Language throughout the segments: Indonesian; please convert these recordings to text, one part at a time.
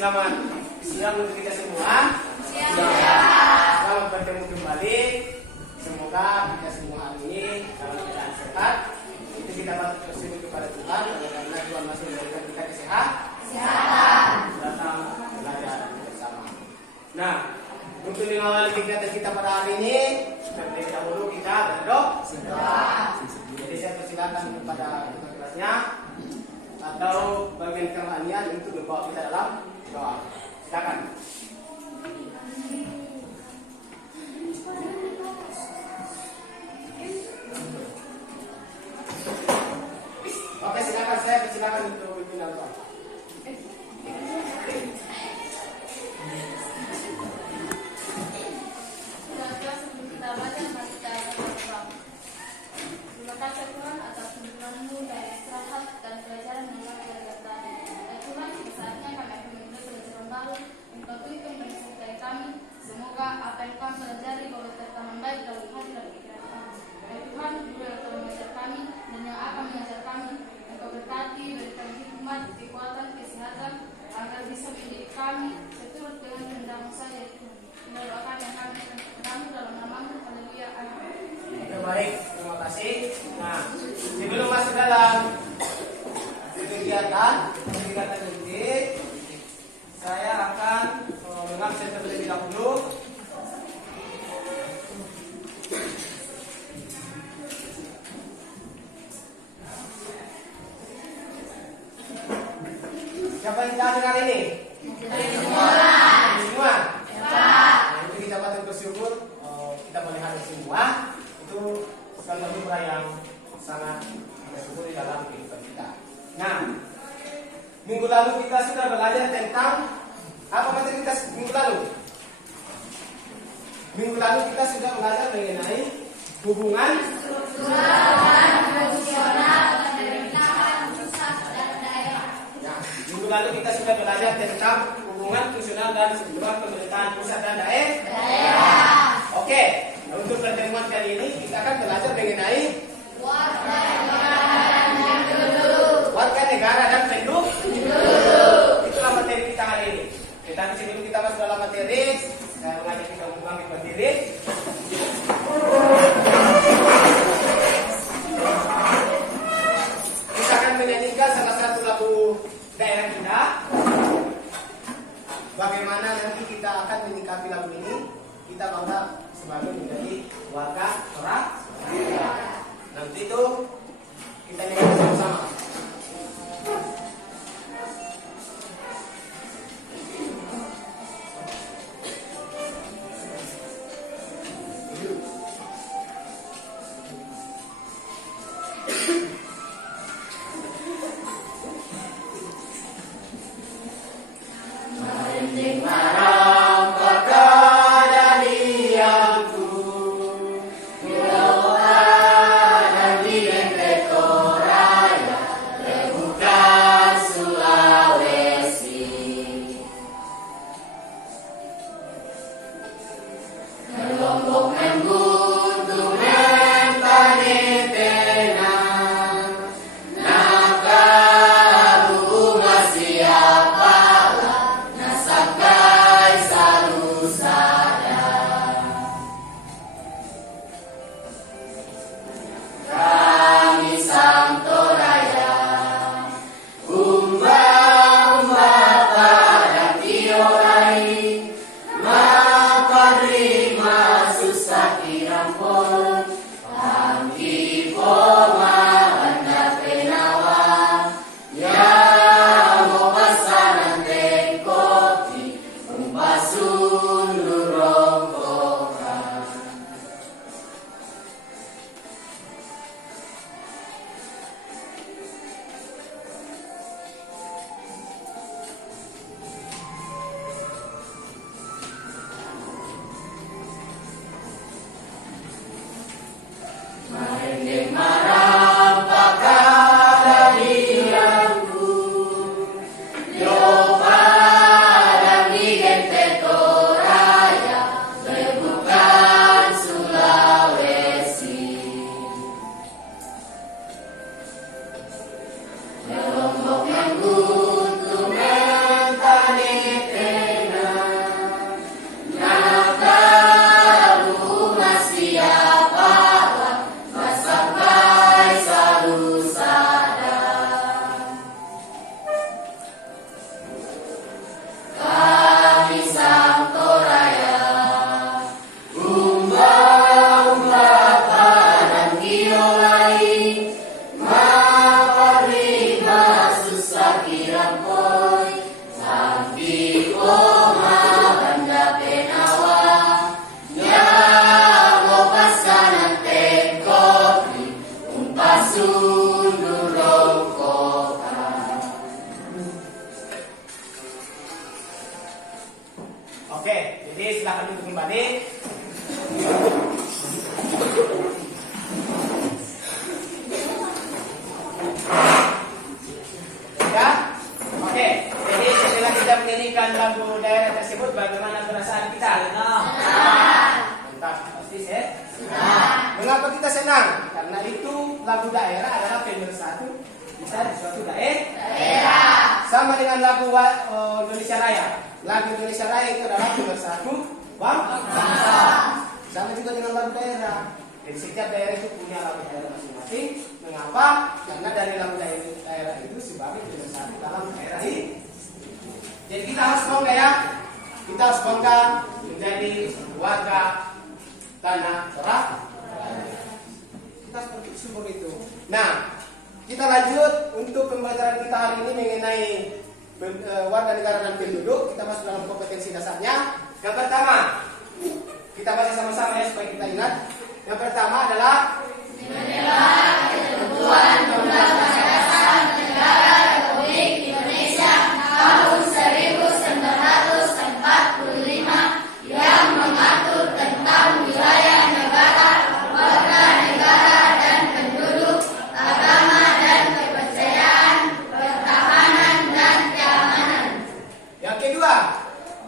selamat siang untuk kita semua. Selamat bertemu kembali. Semoga kita semua hari ini dalam keadaan sehat. Itu kita patut bersyukur kepada Tuhan karena Tuhan masih memberikan kita kesehatan. Datang belajar bersama. Nah, untuk mengawali kegiatan kita pada hari ini, terlebih dahulu kita berdoa. Jadi saya persilakan kepada kelasnya atau bagian kerohanian untuk membawa kita dalam doa. Silakan. Oke, silakan, saya persilakan untuk pimpinan doa. Terima kasih Tuhan atas tuntunan-Mu dan istirahat dan pelajaran yang luar biasa. Dan Tuhan, saatnya kami akan memulai pelajaran baru. Engkau tuntun menyertai kami. Semoga apa yang kami pelajari boleh tertanam baik dalam hati dan pikiran kami. Dan Tuhan, Guru yang telah mengajar kami dan yang akan mengajar kami, Engkau berkati, berikan hikmat, kekuatan, kesehatan, agar bisa mendidik kami seturut dengan kehendak-Mu saja Tuhan. Mendoakan yang kami akan kepadamu dalam nama-Mu. Haleluya. Amin. Baik, terima kasih. Nah, sebelum masuk dalam kegiatan ini, saya akan mengabsen terlebih dahulu. Siapa yang hadir hari ini? Semua. Nah, itu kita patut bersyukur. Kita boleh hadir semua. Itu satu anugerah yang sangat kita syukuri dalam kehidupan kita. Nah, minggu lalu kita sudah belajar tentang apa materi kita minggu lalu? Minggu lalu kita sudah belajar mengenai hubungan struktural, fungsional, pemerintahan pusat dan daerah. Nah, minggu lalu kita sudah belajar tentang hubungan fungsional dan struktural pemerintahan pusat dan daerah. Oke. Untuk pertemuan kali ini kita akan belajar mengenai warga negara dan penduduk. Itulah materi kita hari ini. Tetapi sebelum kita masuk dalam materi, saya mengajak kita untuk bangkit berdiri. Kita akan menyanyikan salah satu lagu daerah kita. Bagaimana nanti kita akan menyikapi lagu ini? Kita bangga sebagai menjadi warga orang. Nanti itu kita nyanyi sama-sama. Indonesia Raya. Lagu Indonesia Raya itu adalah pemersatu bangsa. Sama juga dengan lagu daerah. Jadi setiap daerah itu punya lagu daerah masing-masing. Mengapa? Karena dari lagu daerah itu sebagai pemersatu dalam daerah ini. Jadi kita harus bangga ya. Kita harus bangga menjadi warga tanah Toraja. Kita seperti itu. Nah, kita lanjut untuk pembelajaran kita hari ini mengenai warga negara dan penduduk. Kita masuk dalam kompetensi dasarnya. Yang pertama, kita baca sama-sama ya supaya kita ingat. Yang pertama adalah Membela ketentuan Undang-Undang Dasar Negara Republik Indonesia tahun 1945 yang mengatur tentang wilayah negara, warga negara dan penduduk, agama dan kepercayaan, pertahanan dan keamanan. yang kedua.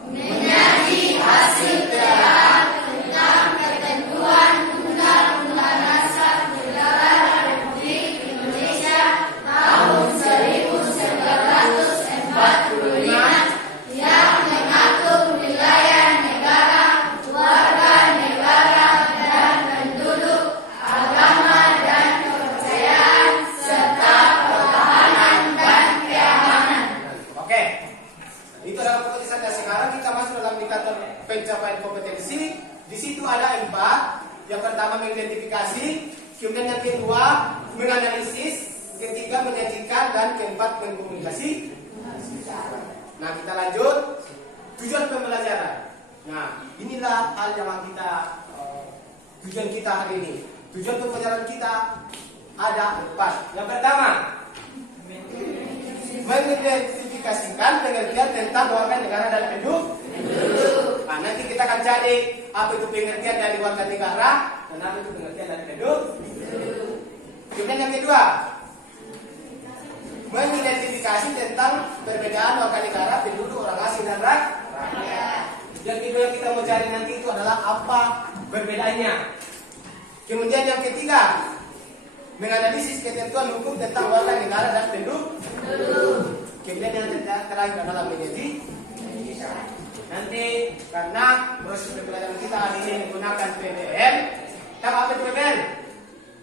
Menjadi hasil telah tentang ketentuan Undang-Undang Dasar Negara Republik Indonesia tahun 1945 yang mengatur wilayah negara, warga negara dan penduduk, agama dan kepercayaan, serta pertahanan dan keamanan. Oke. Itu adalah kompetensi. Sekarang kita masuk dalam indikator pencapaian kompetensi. Di situ ada 4. Yang pertama mengidentifikasi, kemudian yang kedua menganalisis, ketiga menyajikan, dan keempat mengkomunikasi. Nah, kita lanjut tujuan pembelajaran. Nah, inilah hal yang kita tujuan kita hari ini. Tujuan pembelajaran kita ada 4. Yang pertama, mengidentifikasikan pengertian tentang warga negara dan penduduk. Nah, nanti kita akan cari apa itu pengertian dari warga negara dan apa itu pengertian dari penduduk. Kemudian yang kedua, mengidentifikasi tentang perbedaan warga negara, penduduk, orang asing dan rakyat. Yang kedua yang kita mau cari nanti itu adalah apa perbedaannya. Kemudian yang ketiga, menganalisis ketentuan hukum tentang warga negara dan penduduk. Kemudian yang terakhir adalah menjadi. Nanti karena proses pembelajaran kita hari ini menggunakan PBL, apa itu PBL?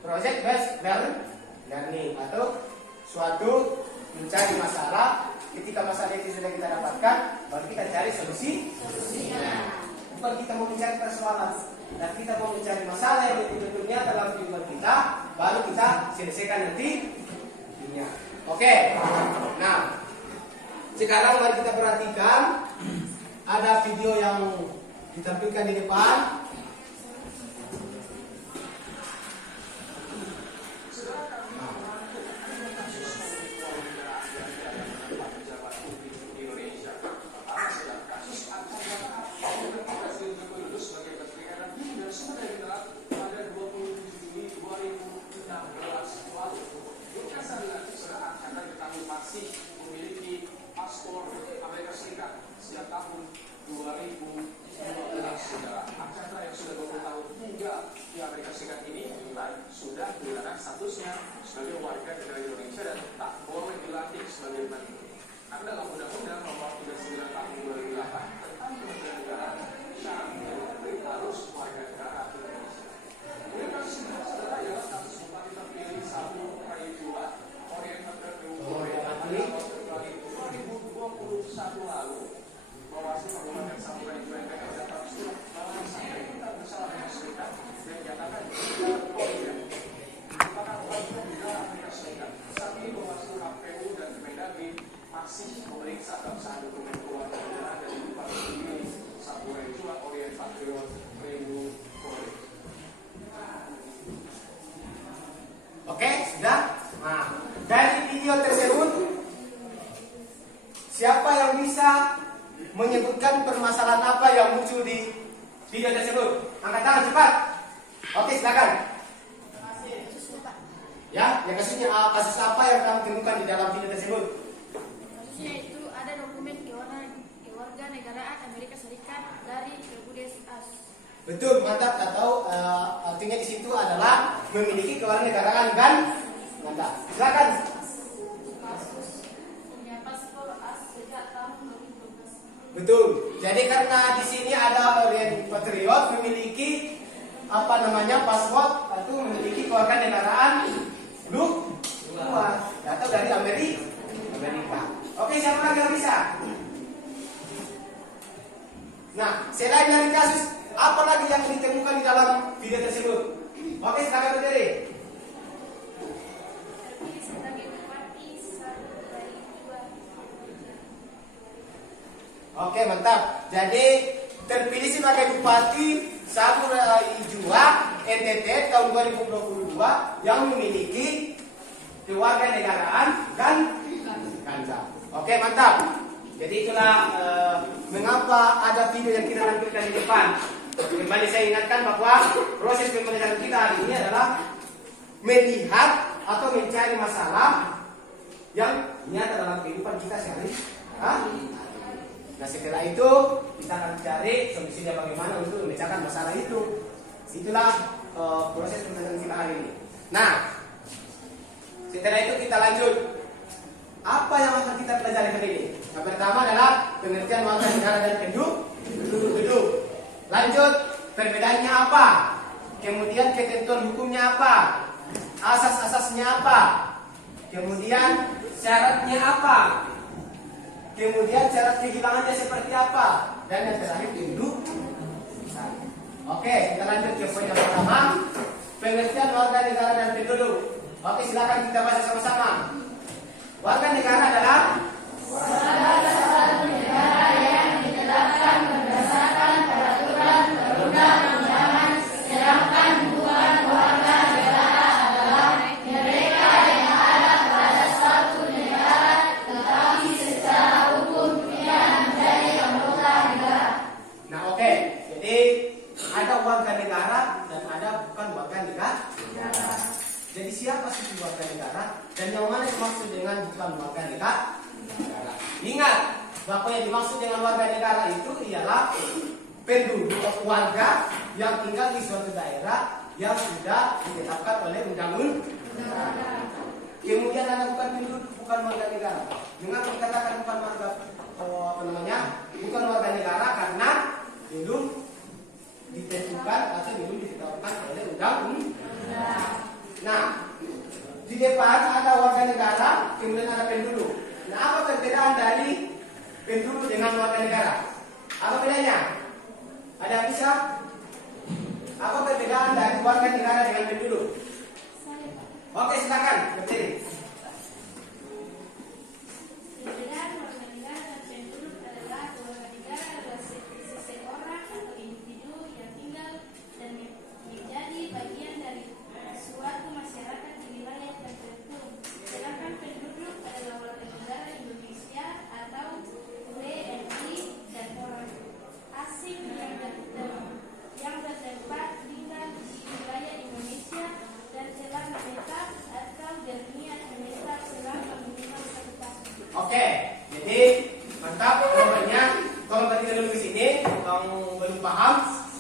Project Based Learning, atau suatu mencari masalah. Ketika masalah itu sudah kita dapatkan, baru kita cari solusinya. Bukan kita mau mencari persoalan, dan kita mau mencari masalah yang betul-betul nyata dalam kehidupan kita, baru kita selesaikan nanti. Oke. Nah, sekarang mari kita perhatikan ada video yang ditampilkan di depan. Masih memiliki paspor Amerika Serikat sejak tahun 2012. Saudara, Archandra yang sudah 20 tahun tinggal di Amerika Serikat ini dinilai sudah kehilangan statusnya sebagai warga negara Indonesia dan tak boleh dilantik sebagai menteri. Karena dalam Undang-Undang Nomor 39 Tahun 2008 tentang Kementerian Negara, syarat menteri harus warga negara Indonesia. Kemudian kasus ini, saudara, adalah kasus bupati terpilih Sabu Rayu Tua Oriental pada 2021 lalu. Bawaslu Kabupaten Sabu Rayu Tua mendapat surat bahwa sampai kita bersama Amerika Serikat dan nyatakan tidak merupakan warga negara Amerika Serikat. Saat ini Bawaslu KPU dan Kemendagri masih memeriksa keabsahan dokumen keluarga negara dari bupati terpilih Sabu Rayu Tua Oriental Rayu Tua. Oke, sudah. Nah, dari video tersebut, siapa yang bisa menyebutkan permasalahan apa yang muncul di video tersebut? Angkat tangan cepat. Oke, silakan. Ya, yang kasusnya kasus apa yang kamu temukan di dalam video tersebut? Kasusnya itu ada dokumen kewarganegaraan Amerika Serikat dari Bermudes As. Betul, mantap. Atau artinya di situ adalah memiliki kewarganegaraan kan? Mantap. Silakan. Punya paspor as sejak Betul. Jadi karena di sini ada Orient Patriot memiliki password atau memiliki kewarganegaraan luar atau dari Amerika. Oke, siapa lagi yang bisa? Nah, selain dari kasus, apa lagi yang ditemukan di dalam video tersebut? Oke, silakan berdiri. Oke, mantap. Jadi terpilih sebagai Bupati Saburai Jua NTT tahun 2022 yang memiliki kewarganegaraan Ganda. Oke, mantap. Jadi itulah mengapa ada video yang kita tampilkan di depan. Kembali saya ingatkan bahwa proses pemeriksaan kita hari ini adalah melihat atau mencari masalah yang nyata dalam kehidupan kita sehari-hari. Nah, setelah itu kita akan cari solusinya bagaimana untuk memecahkan masalah itu. Itulah proses pemeriksaan kita hari ini. Nah, setelah itu kita lanjut. Apa yang akan kita pelajari hari ini? Yang pertama adalah pengertian warga negara dan penduduk. Lanjut, perbedaannya apa? Kemudian ketentuan hukumnya apa? Asas-asasnya apa? Kemudian syaratnya apa? Kemudian syarat kehilangannya seperti apa? Dan yang terakhir penduduk. Oke, kita lanjut ke poin yang pertama. Pengertian warga negara dan penduduk. Oke, silakan kita baca sama-sama. Warga negara adalah satu negara yang ditetapkan berdasarkan peraturan perundang-undangan, sedangkan bukan warga negara adalah mereka yang ada pada suatu negara tetapi secara hukum tidak menjadi anggota negara. Nah, oke. Jadi ada warga negara dan ada bukan warga negara. Jadi siapa sih warga negara dan yang mana dimaksud dengan bukan warga negara? Ingat bahwa yang dimaksud dengan warga negara itu ialah penduduk warga yang tinggal di suatu daerah yang sudah ditetapkan oleh undang-undang. Kemudian ada bukan warga negara. Mengapa dikatakan bukan warga bukan warga negara? Karena belum ditentukan atau belum ditetapkan oleh undang-undang. Nah, di depan ada warga negara, kemudian ada penduduk. Nah, apa perbedaan dari penduduk dengan warga negara? Apa bedanya? Ada yang bisa? Apa perbedaan dari warga negara dengan penduduk? Oke, silakan berdiri. Perbedaan warga negara dan penduduk adalah warga negara adalah seseorang atau individu yang tinggal dan menjadi bagian dari suatu masyarakat di wilayah tertentu. Sedangkan penduduk adalah warga negara Indonesia atau WNI dan orang asing yang bertempat tinggal di wilayah Indonesia dan telah menetap atau berniat menetap selama minimal 1 tahun. Oke, jadi mantap. Pokoknya kalau tadi dulu di sini, kamu belum paham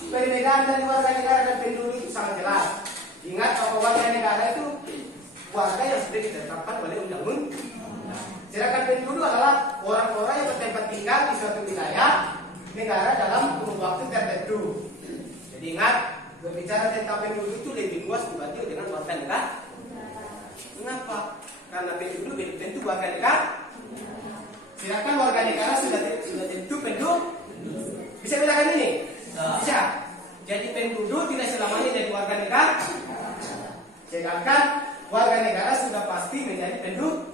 perbedaan dari warga negara dan penduduk itu sangat jelas. Ingat bahwa warga negara itu warga yang sudah ditetapkan oleh undang-undang. Sedangkan penduduk adalah orang-orang yang bertempat tinggal di suatu wilayah negara dalam kurun waktu tertentu. Jadi ingat, berbicara tentang penduduk itu lebih luas dibanding dengan warga negara. Kenapa? Karena penduduk belum tentu warga negara. Sedangkan warga negara sudah tentu penduduk. Bisa bedakan ini? Bisa. Jadi penduduk tidak selamanya jadi warga negara. Sedangkan warga negara sudah pasti menjadi penduduk.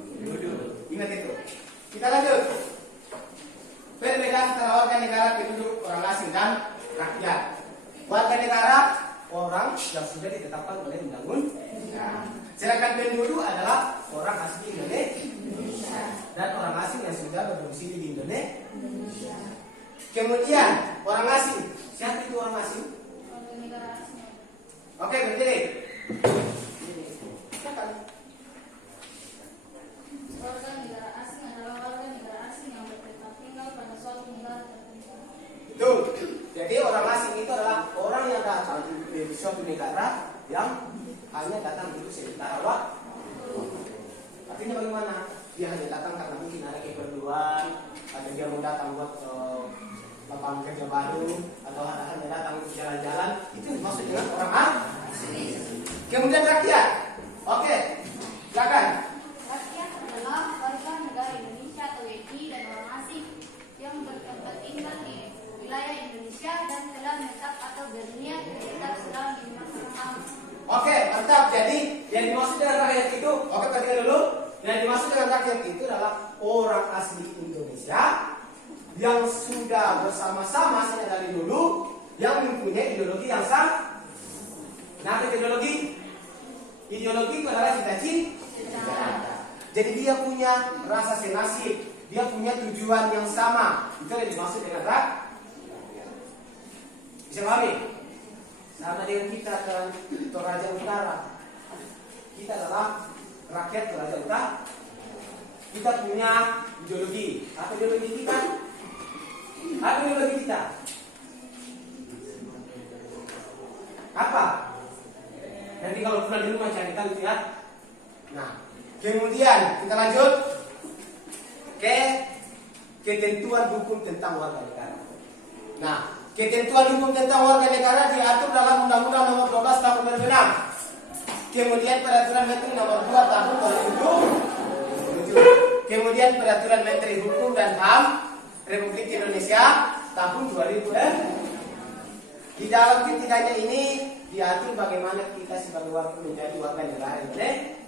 Ingat itu. Kita lanjut. Perbedaan antara warga negara, penduduk, orang asing dan rakyat. Warga negara orang yang sudah ditetapkan oleh undang-undang. Sedangkan penduduk adalah orang asli Indonesia dan orang asing yang sudah berdomisili di Indonesia. Kemudian orang asing. Siapa itu orang asing? Warga negara asing. Oke, berdiri. Warga negara asing adalah warga negara asing yang bertempat tinggal pada suatu negara tertentu. Betul. Jadi orang asing itu adalah orang yang datang di suatu negara yang hanya datang untuk sementara waktu. Artinya bagaimana? Dia hanya datang karena mungkin ada keperluan, atau dia mau datang buat lapangan kerja baru atau hal-hal yang datang untuk jalan-jalan, itu dimaksud dengan orang asli. Kemudian rakyat. Oke, silakan. Rakyat adalah warga negara Indonesia atau WNI dan orang asing yang bertempat tinggal di wilayah Indonesia dan telah menetap atau berniat menetap selama 5 tahun. Oke, mantap. Jadi yang dimaksud dengan rakyat itu, oke, perhatikan dulu. Yang dimaksud dengan rakyat itu adalah orang asli Indonesia yang sudah bersama-sama sejak dari dulu, yang mempunyai ideologi yang sama. Nah, ideologi itu adalah cita-cita. Jadi dia punya rasa senasib, dia punya tujuan yang sama. Itu yang dimaksud dengan rakyat. Bisa pahami? Sama dengan kita ke Toraja Utara. Kita adalah rakyat Toraja Utara. Kita punya ideologi. Apa ideologi kita? Apa ideologi kita? Apa? Nanti kalau pulang di rumah cari tahu ya. Nah, kemudian kita lanjut ke ketentuan hukum tentang warga negara. Nah, ketentuan hukum tentang warga negara diatur dalam Undang-Undang Nomor 12 Tahun 2006. Kemudian Peraturan Menteri Nomor 2 Tahun 2007. Kemudian Peraturan Menteri Hukum dan HAM Republik Indonesia Tahun 2000. Di dalam ketiganya ini diatur bagaimana kita sebagai warga menjadi warga negara Indonesia.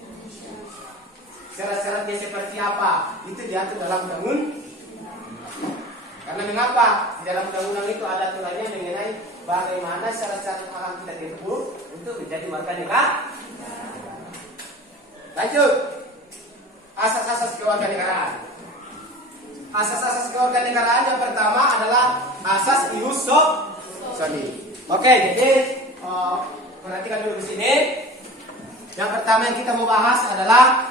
Syarat-syaratnya seperti apa? Itu diatur dalam undang-undang. Karena mengapa? Di dalam undang-undang itu ada aturannya mengenai bagaimana syarat-syarat yang akan kita tempuh untuk menjadi warga negara. Lanjut. Asas-asas kewarganegaraan. Asas-asas kewarganegaraan yang pertama adalah asas ius soli. Oke, jadi perhatikan dulu di sini. Yang pertama yang kita mau bahas adalah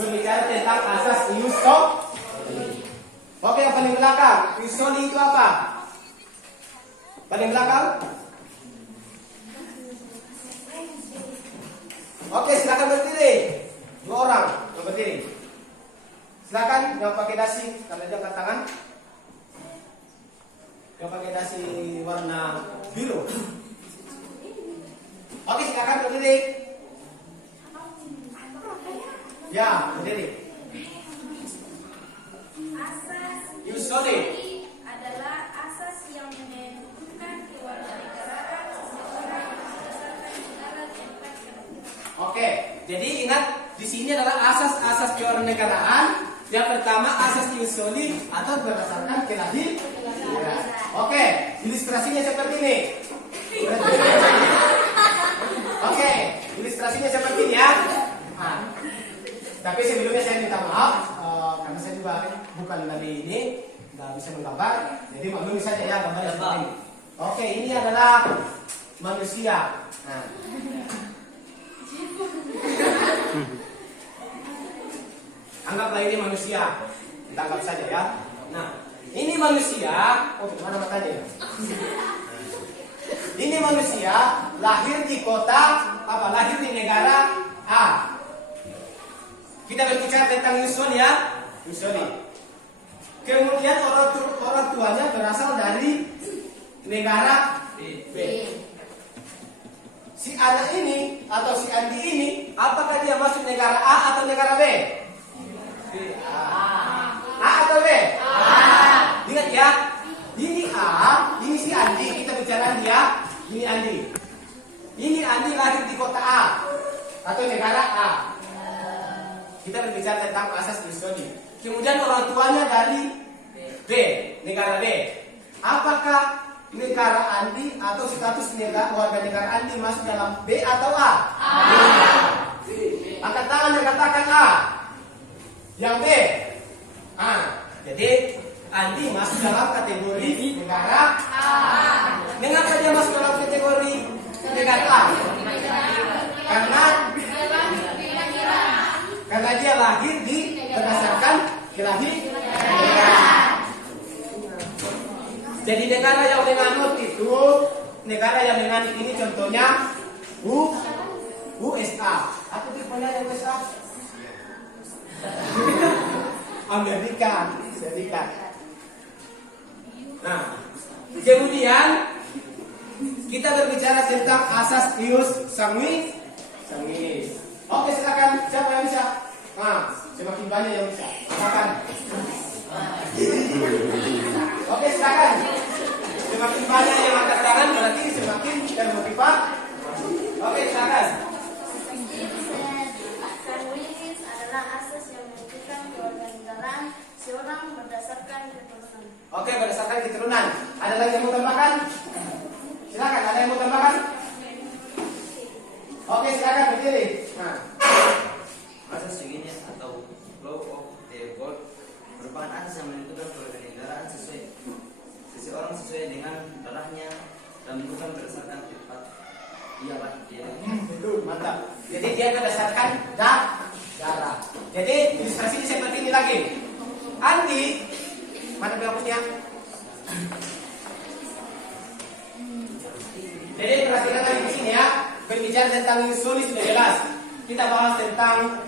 berbicara tentang asas ius soli. Oke, yang paling belakang, ius soli itu apa? Paling belakang? Oke, silakan berdiri. 2 orang yang berdiri. Silakan yang pakai dasi, kalau dia angkat tangan. Yang pakai dasi warna biru. Oke, silakan berdiri. Ya, berdiri. Asas Ius soli adalah asas yang menentukan kewarganegaraan seseorang berdasarkan segala tempat. Oke, jadi ingat di sini adalah asas-asas kewarganegaraan. Yang pertama asas ius soli atau berdasarkan kelahiran. Oke, ilustrasinya seperti ini. Oke, ilustrasinya seperti ini ya. Nah, tapi sebelumnya saya minta maaf karena saya juga bukan dari ini, nggak bisa menggambar. Jadi maklumi saja ya gambarnya seperti ini. Oke, ini adalah manusia. Nah. Anggaplah ini manusia, kita anggap saja ya. Nah, ini manusia. Oh, gimana matanya? Ini manusia lahir di kota apa? Lahir di negara A. Kita berbicara tentang ius soli ya, ius soli. Kemudian orang tuanya berasal dari negara B. Si anak ini atau si Andi ini, apakah dia masuk negara A atau negara B? A atau B? Ingat ya, ini A, ini si Andi, kita bicara dia, ini Andi. Ini Andi lahir di kota A atau negara A. Kita berbicara tentang asas ius soli. Kemudian orang tuanya dari B, negara B. Apakah negara Andi atau status warga negara Andi masuk dalam B atau A? Angkat tangan yang katakan A. Yang B. Jadi Andi masuk dalam kategori negara A. Mengapa dia masuk dalam kategori negara A? Karena dia lahir berdasarkan kelahiran. Jadi negara yang menganut itu, negara yang menganut ini contohnya USA. Apa tipenya USA? Amerika. Nah, kemudian kita berbicara tentang asas ius sanguinis. Oke, silakan. Siapa yang bisa? Nah, semakin banyak yang bisa. Silakan. Oke, silakan. Semakin banyak yang angkat tangan berarti semakin termotivasi. Oke, silakan. Sanguinis adalah asas yang menentukan kewarganegaraan seorang berdasarkan keturunan. Oke, berdasarkan keturunan. Ada lagi yang mau tambahkan? Silakan, ada yang mau tambahkan? Oke, silakan berdiri. Nah, Asas sanguinis atau law of the world merupakan asas yang menentukan kewarganegaraan seseorang sesuai dengan darahnya dan bukan berdasarkan tempat ia lahir. betul, mantap. Jadi dia berdasarkan darah. Jadi ilustrasinya seperti ini lagi. Andi, mana belakangnya? Jadi perhatikan lagi di sini ya. Berbicara tentang iusonis sudah jelas. Kita bahas tentang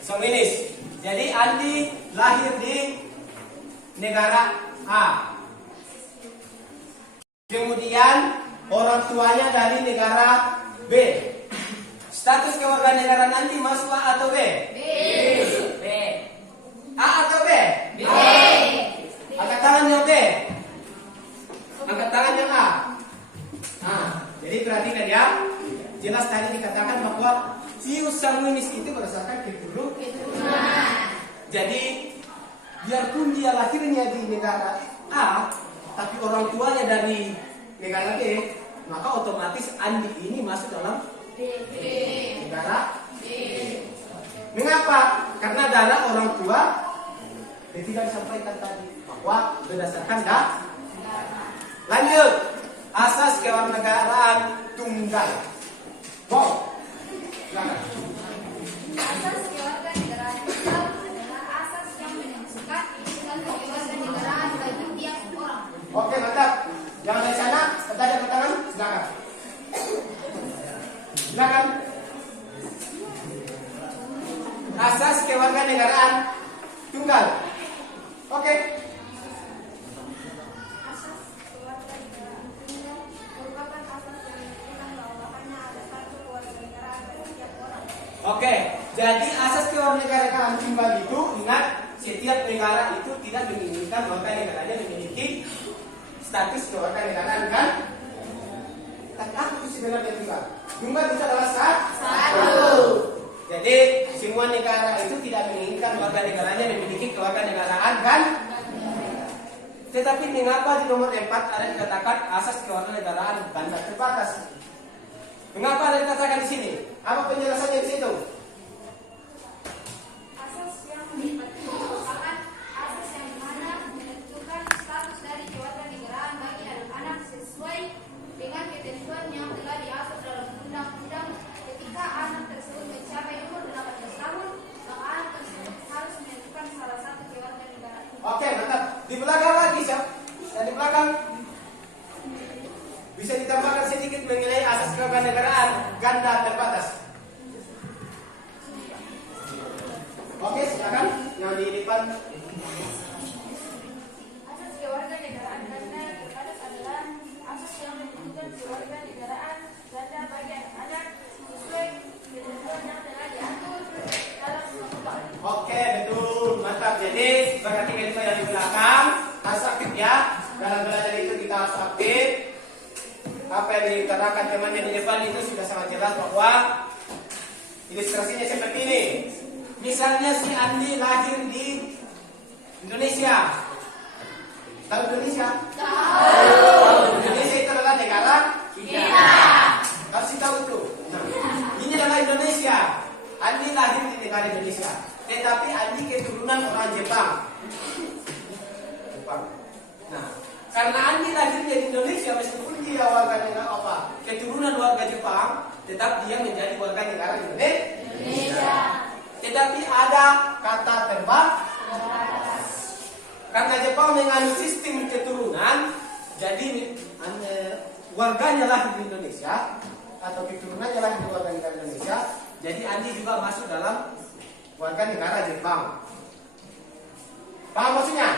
sanguinis. Jadi Andi lahir di negara A. Kemudian orang tuanya dari negara B. Status kewarganegaraan Andi masuk A atau B? B. A atau B? B. Angkat tangan yang B. Angkat tangan yang A. Nah, jadi perhatikan ya. Jelas tadi dikatakan bahwa ius sanguinis itu berdasarkan keturunan. Jadi biarpun dia lahirnya di negara A, tapi orang tuanya dari negara B, maka otomatis Andi ini masuk dalam negara B. Mengapa? Karena darah orang tua tidak disampaikan tadi bahwa berdasarkan darah. Lanjut, asas kewarganegaraan tunggal. Wow. Silakan. Asas kewarganegaraan tunggal adalah asas yang menentukan kewarganegaraan bagi tiap orang. Oke, mantap. Jangan dari sana, ada tangan, silakan. Silakan. Asas kewarganegaraan tunggal. Oke. Asas kewarganegaraan tunggal merupakan asas yang menentukan bahwa hanya ada satu kewarganegaraan bagi tiap orang. Oke, jadi asas kewarganegaraan tunggal itu ingat setiap negara itu tidak menginginkan warga negaranya memiliki status kewarganegaraan kan? Tapi apa itu sebenarnya tunggal? Tunggal itu adalah satu. Jadi semua negara itu tidak menginginkan warga negaranya memiliki kewarganegaraan kan? Tetapi mengapa di nomor 4 ada dikatakan asas kewarganegaraan ganda terbatas? Mengapa ada dikatakan di sini? Apa penjelasannya di situ? Asas yang merupakan asas yang mana menentukan status dari kewarganegaraan bagi anak-anak sesuai dengan ketentuan yang telah diatur dalam undang-undang. Ketika anak tersebut mencapai umur 18 tahun, maka anak tersebut harus menentukan salah satu kewarganegaraan. Oke, mantap. Di belakang lagi, Syaf. Dan di belakang bisa ditambahkan sedikit mengenai asas kewarganegaraan ganda terbatas. Oke, silakan. Yang di depan. Asas kewarganegaraan ganda terbatas adalah asas yang menentukan kewarganegaraan ganda bagi anak-anak sesuai ketentuan yang telah diatur dalam undang-undang. Oke, betul. Mantap. Jadi, perhatikan itu yang di belakang. Harus aktif ya. Dalam belajar itu kita harus aktif. Apa yang diterangkan temannya di depan itu sudah sangat jelas bahwa ilustrasinya seperti ini. Misalnya si Andi lahir di Indonesia. Tahu Indonesia? Tahu. Indonesia itu adalah negara kita. Harus tahu itu. Nah, ini adalah Indonesia. Andi lahir di negara Indonesia. Tetapi Andi keturunan orang Jepang. Nah, karena Andi lahir di Indonesia, meskipun dia warga negara keturunan warga Jepang, tetap dia menjadi warga negara Indonesia. Tetapi ada kata terbatas. Karena Jepang menganut sistem keturunan, jadi warganya lahir di Indonesia atau keturunannya lahir di warga negara Indonesia, jadi Andi juga masuk dalam warga negara Jepang. Paham maksudnya?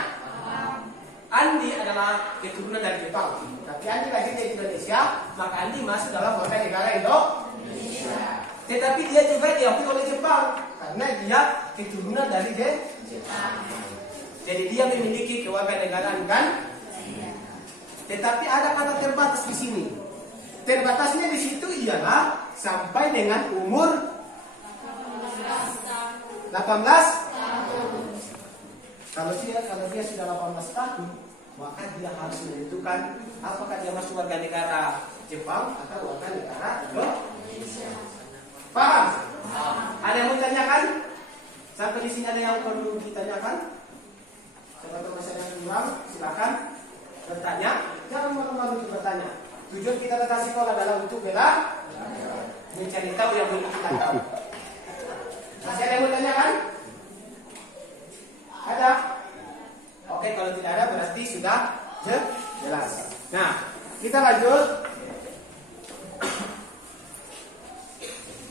Andi adalah keturunan dari Jepang, tapi Andi lahir di Indonesia, maka Andi masuk dalam warga negara Indonesia. Tetapi dia juga diakui oleh Jepang karena dia keturunan dari Jepang. Jadi dia memiliki kewarganegaraan kan? Tetapi ada kata terbatas di sini. Terbatasnya di situ ialah sampai dengan umur 18 tahun. Kalau dia sudah 18 tahun, maka dia harus menentukan apakah dia masuk warga negara Jepang atau warga negara Indonesia. Paham? Ada yang mau tanyakan? Sampai di sini ada yang perlu ditanyakan? Siapa tahu masih ada yang kurang? Silakan bertanya. Jangan malu-malu untuk bertanya. Tujuan kita datang sekolah adalah untuk mencari tahu yang belum kita tahu. Masih ada yang mau tanyakan? Ada? Oke, kalau tidak ada berarti sudah jelas. Nah, kita lanjut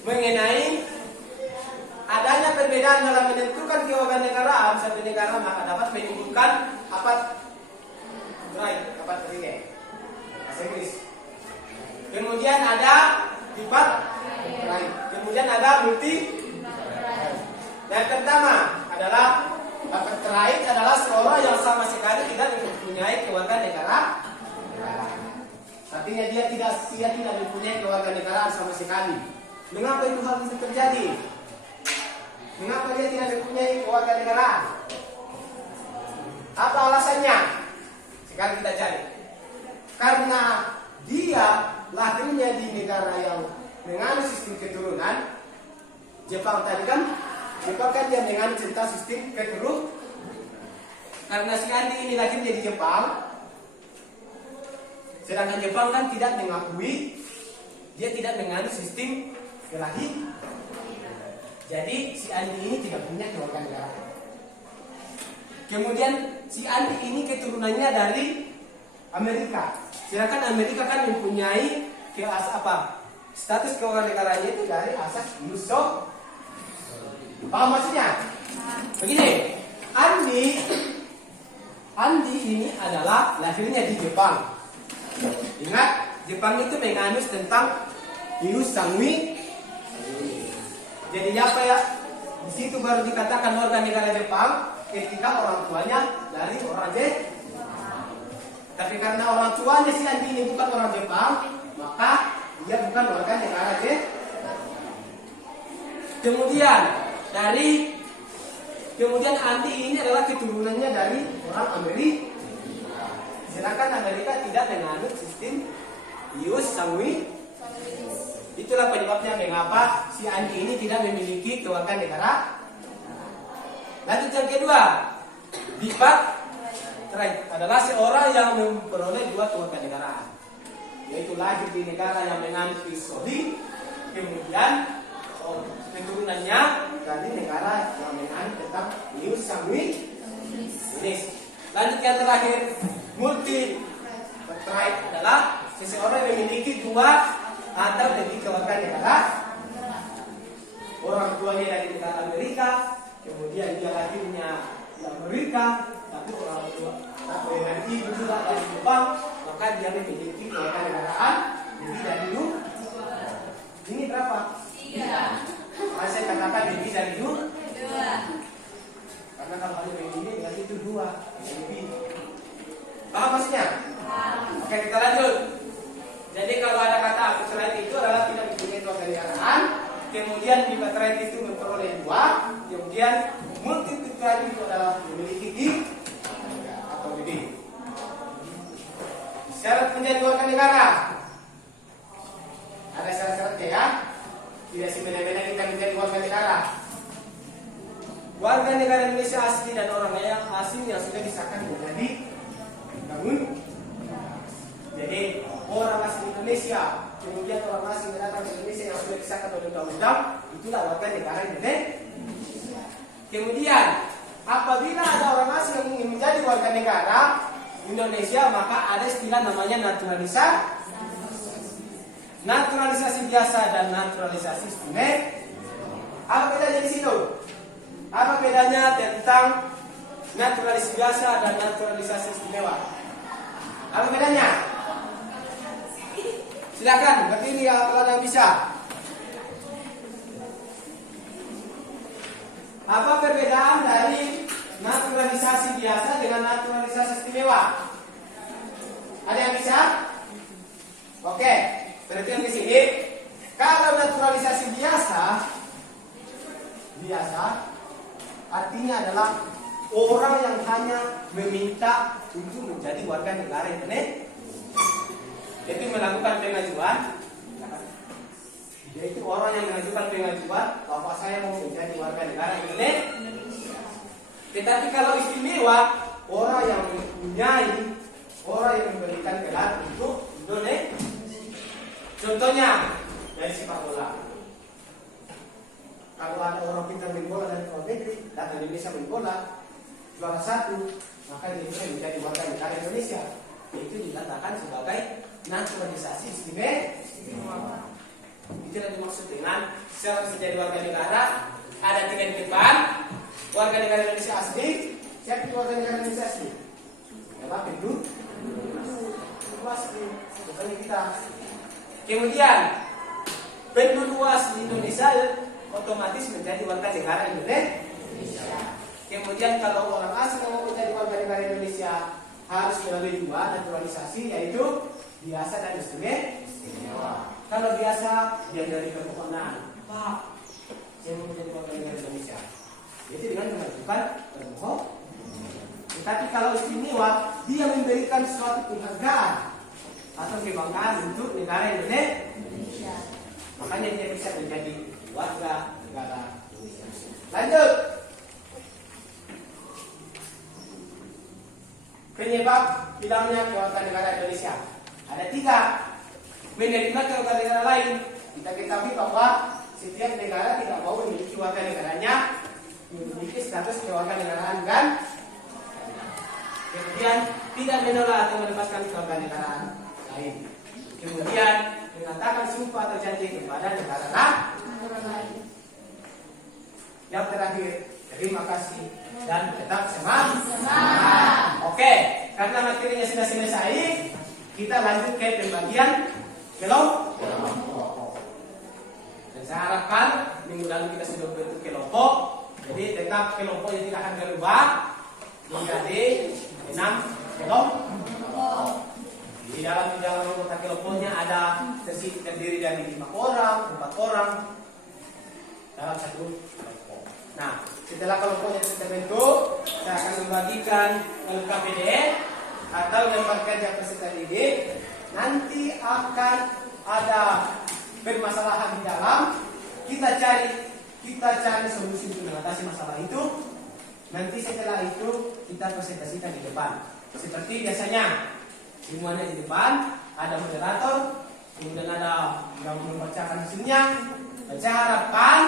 mengenai adanya perbedaan dalam menentukan kewarganegaraan satu negara, maka dapat menimbulkan apa? Dapat teringat bahasa Inggris. Kemudian ada sifat lain. Kemudian ada multi. Yang pertama adalah dapat terkait adalah seorang yang sama sekali tidak mempunyai kewarganegaraan. Artinya dia tidak mempunyai kewarganegaraan sama sekali. Mengapa itu hal itu terjadi? Mengapa dia tidak mempunyai kewarganegaraan? Apa alasannya? Sekarang kita cari. Karena dia lahirnya di negara yang dengan sistem keturunan. Jepang tadi kan? Jepang kan dia dengan tentang sistem keturunan. Karena si Andi ini lahirnya di Jepang, sedangkan Jepang kan tidak mengakui, dia tidak menganut sistem kelahiran. Jadi si Andi ini tidak punya kewarganegaraan. Kemudian si Andi ini keturunannya dari Amerika. Sedangkan Amerika kan mempunyai status kewarganegaraannya itu dari asas Yusuf. Paham maksudnya? Begini, Andi ini adalah lahirnya di Jepang. Ingat, Jepang itu menganut tentang Yus Sangwi. Jadi apa ya? Di situ baru dikatakan warga negara Jepang ketika orang tuanya dari orang Jepang. Tapi karena orang tuanya si Andi ini bukan orang Jepang, maka dia bukan warga negara Jepang. Kemudian Andi ini adalah keturunannya dari orang Amerika. Sedangkan Amerika tidak menganut sistem Yus Sangwi. Itulah penyebabnya mengapa si Andi ini tidak memiliki kewarganegaraan. Lanjut yang kedua, Bipak adalah seorang yang memperoleh dua kewarganegaraan, yaitu lahir di negara yang menganut Islam, kemudian keturunannya dari negara yang menganut tentang Yus Sangwi. Lanjut yang terakhir, multi adalah seseorang yang memiliki dua atau lebih kewarganegaraan. Orang tuanya dari negara Amerika, kemudian dia lahirnya di Amerika, tapi orang tua dari ibu juga dari Jepang, maka dia memiliki kewarganegaraan lebih dari dua. Ini berapa? 3. Saya katakan lebih dari 2. Karena kalau ada begini berarti itu 2 lebih. Paham maksudnya? Oke, kita lanjut. Jadi kalau ada kata abstrait itu adalah tidak mempunyai kewarganegaraan, kemudian bipartite itu memperoleh 2, kemudian multipartite itu adalah memiliki atau lebih. Syarat menjadi warga negara. Ada syarat-syaratnya ya. Tidak semena-mena kita menjadi warga negara. Warga negara Indonesia asli dan orang yang asing yang sudah disahkan menjadi undang-undang. Jadi orang asli Indonesia, kemudian orang asing yang datang ke Indonesia yang sudah disahkan oleh undang-undang, itulah warga negara Indonesia. Kemudian apabila ada orang asing yang ingin menjadi warga negara Indonesia, maka ada istilah namanya naturalisasi biasa dan naturalisasi istimewa. Apa bedanya di situ? Apa bedanya tentang naturalisasi biasa dan naturalisasi istimewa. Apa bedanya? Silakan, berdiri kalau yang bisa. Apa perbedaan dari naturalisasi biasa dengan naturalisasi istimewa? Ada yang bisa? Oke, berarti yang di sini. Kalau naturalisasi biasa artinya adalah orang yang hanya meminta untuk menjadi warga negara Indonesia. Jadi melakukan pengajuan, yaitu orang yang mengajukan pengajuan bahwa saya mau menjadi warga negara Indonesia. Tetapi kalau istimewa, orang yang mempunyai, orang yang memberikan gelar untuk Indonesia. Contohnya dari sepak bola. Kalau ada orang pintar main bola dari luar negeri datang ke Indonesia main bola juara 1, maka dia bisa menjadi warga negara Indonesia. Itu dikatakan sebagai naturalisasi istimewa. Itu yang dimaksud dengan seorang menjadi warga negara. Ada 3 di depan. Warga negara Indonesia asli. Siapa itu warga negara Indonesia asli? Ya, penduduk asli. Bukan kita. Kemudian penduduk asli Indonesia otomatis menjadi warga negara Indonesia. Kemudian kalau orang asing mau menjadi warga negara Indonesia harus melalui 2 naturalisasi, yaitu biasa dan istimewa. Kalau biasa dia dari permohonan, Pak, saya mau menjadi warga negara Indonesia. Itu dengan mengajukan permohonan. Tetapi kalau istimewa, dia memberikan suatu penghargaan atau kebanggaan untuk negara Indonesia. Makanya dia bisa menjadi warga negara Indonesia. Lanjut. Penyebab hilangnya kewarganegaraan Indonesia ada 3. Menerima kewarganegaraan lain. Kita ketahui bahwa setiap negara tidak mau memiliki warga negaranya memiliki status kewarganegaraan kan. Kemudian tidak menolak atau melepaskan kewarganegaraan lain. Kemudian mengatakan sumpah atau janji kepada negara lain. Yang terakhir, terima kasih dan tetap semangat. Oke, karena materinya sudah selesai, kita lanjut ke pembagian kelompok. Dan saya harapkan minggu lalu kita sudah bentuk kelompok, jadi tetap kelompoknya tidak akan berubah menjadi 6 kelompok. Di dalam anggota kelompoknya ada terdiri dari 5 orang, 4 orang dalam satu kelompok. Nah, setelah kelompoknya terbentuk, saya akan membagikan LKPD atau lembar kerja peserta didik. Nanti akan ada permasalahan di dalam. Kita cari solusi untuk mengatasi masalah itu. Nanti setelah itu kita presentasikan di depan. Seperti biasanya, semuanya di depan, ada moderator, kemudian ada yang membacakan hasilnya. Dan saya harapkan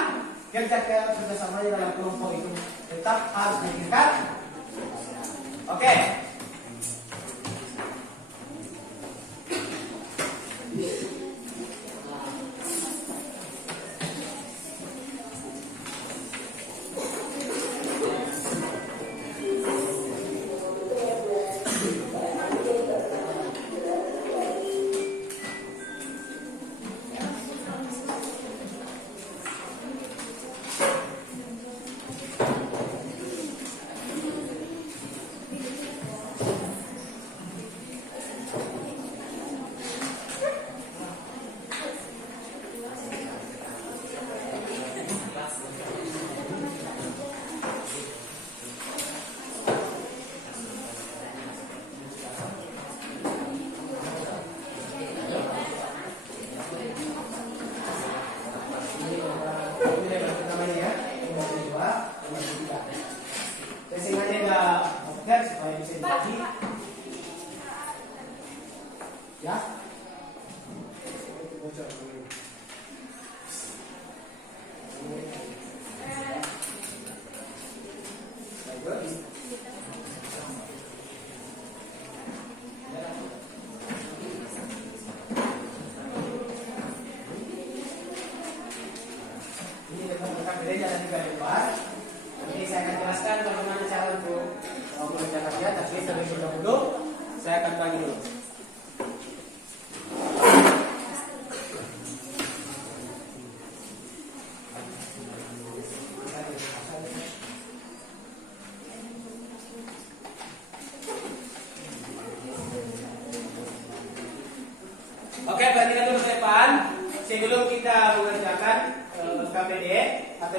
kerjasamanya dalam kelompok itu tetap harus ditingkat. Oke.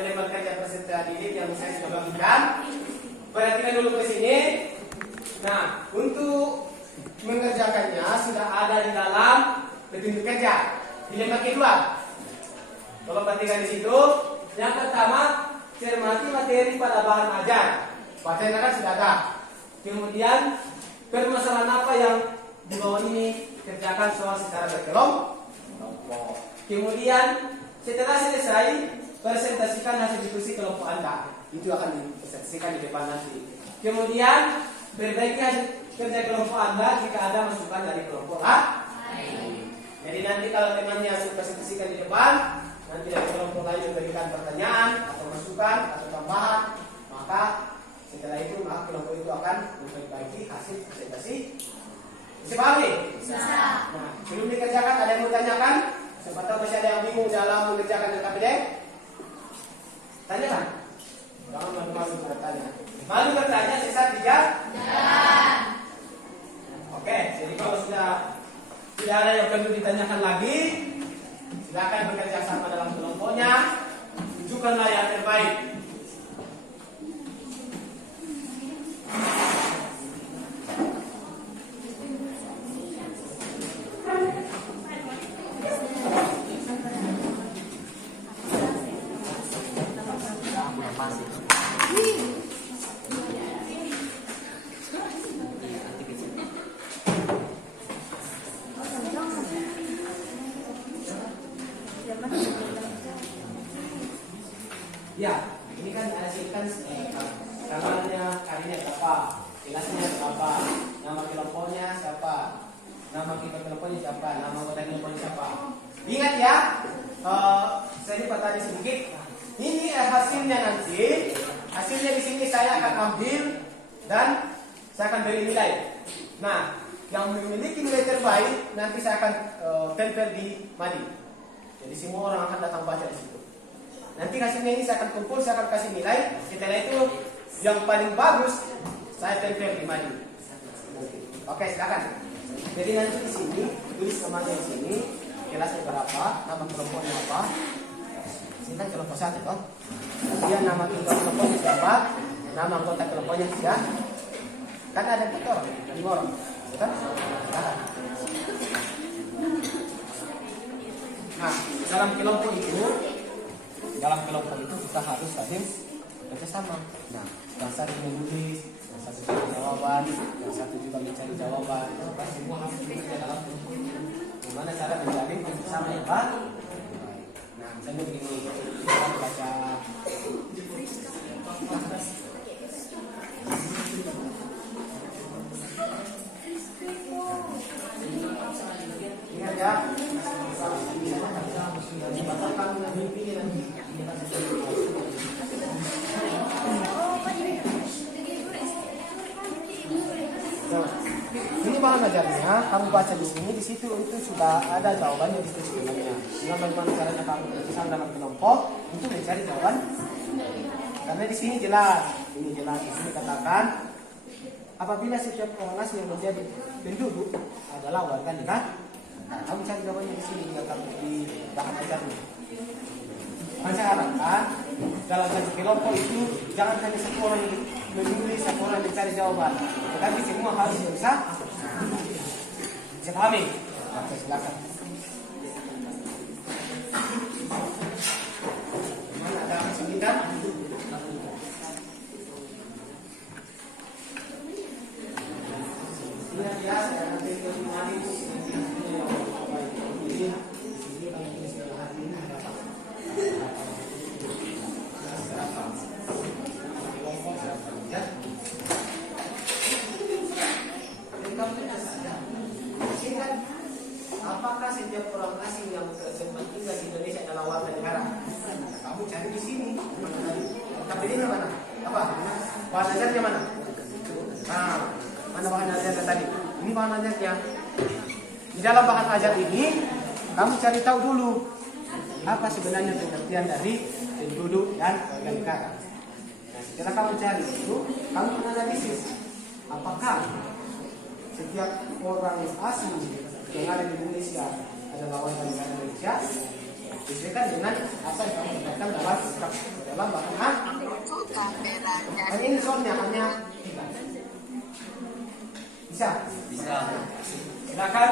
lembar kerja peserta didik yang saya sudah bagikan. Perhatikan dulu ke sini. Nah, untuk mengerjakannya sudah ada di dalam petunjuk kerja di lembar kedua. Bapak perhatikan di situ. Yang pertama, cermati materi pada bahan ajar. Bacanya kan sudah ada. Kemudian permasalahan apa yang di bawah ini kerjakan soal secara berkelompok. Kemudian setelah selesai presentasikan hasil diskusi kelompok Anda. Itu akan dipresentasikan di depan nanti. Kemudian perbaiki hasil kerja kelompok Anda jika ada masukan dari kelompok lain. Jadi nanti kalau temannya sudah presentasikan di depan, nanti dari kelompok lain memberikan pertanyaan atau masukan atau tambahan, maka setelah itu maka kelompok itu akan memperbaiki hasil presentasi. Bisa paham nih? Bisa. Nah, sebelum dikerjakan ada yang mau tanyakan? Siapa tahu masih ada yang bingung dalam mengerjakan LKPD? Tanyakan. Jangan malu-malu bertanya. Malu bertanya sesat di jalan. Oke, jadi kalau sudah tidak ada yang perlu ditanyakan lagi, silakan bekerja sama dalam kelompoknya. Tunjukkanlah yang terbaik. Ya, ini kan hasilkan tanggalnya, harinya berapa, kelasnya berapa, nama kelompoknya siapa, nama kelompoknya siapa, nama anggota kelompoknya siapa. Ingat ya, saya lupa tadi sedikit. Ini hasilnya nanti, hasilnya di sini saya akan ambil dan saya akan beri nilai. Nah, yang memiliki nilai terbaik nanti saya akan tempel di Madi. Jadi semua orang akan datang baca di situ. Nanti hasilnya ini saya akan kumpul, saya akan kasih nilai. Setelah itu yang paling bagus saya tempel di Madi. Oke, silakan. Jadi nanti di sini tulis namanya di sini, kelasnya berapa, nama kelompoknya apa. Sini kan kelompok satu, toh. Kemudian nama kelompoknya siapa, nama anggota kelompoknya siapa. Kan ada 4 orang, 5 orang, betul? Nah, dalam kelompok itu kita harus saling bekerjasama. Nah, yang satu menulis, yang satu cari jawaban, yang satu juga mencari jawaban. Maka semua harus bekerja dalam kelompok. Gimana cara menjalin kerjasama yang baik? Nah, misalnya begini, kita baca. Ingat ya. Ini bahan ajarnya, kamu baca di sini, di situ itu sudah ada jawabannya di situ sebenarnya. Dengan bagaimana caranya kamu bekerjasama dalam kelompok untuk mencari jawaban. Karena di sini jelas, ini jelas di sini katakan apabila setiap orang asing yang menjadi penduduk adalah warga negara. Nah, kamu cari jawabannya di sini di bahan ajarnya. Saya harapkan dalam satu kelompok itu jangan hanya satu orang yang menulis, satu orang mencari jawaban, tetapi semua harus bisa pahami. Oke, silakan. Mana ada kesulitan? Ingat ya, saya nanti ke Madi. Apakah setiap orang asing yang tinggal di Indonesia adalah warga negara? Kamu cari di sini. Tapi ini mana? Apa? Bahan ajarnya mana? Nah, mana bahan ajarnya tadi? Ini bahan ajarnya. Di dalam bahan ajar ini, kamu cari tahu dulu apa sebenarnya pengertian dari penduduk dan warga negara. Nah, setelah kamu cari itu, kamu menganalisis apakah setiap orang asing yang ada di Indonesia adalah warga negara Indonesia. Sesuaikan dengan apa yang kamu dapatkan dalam bahan. Ini soalnya hanya bisa. Silakan.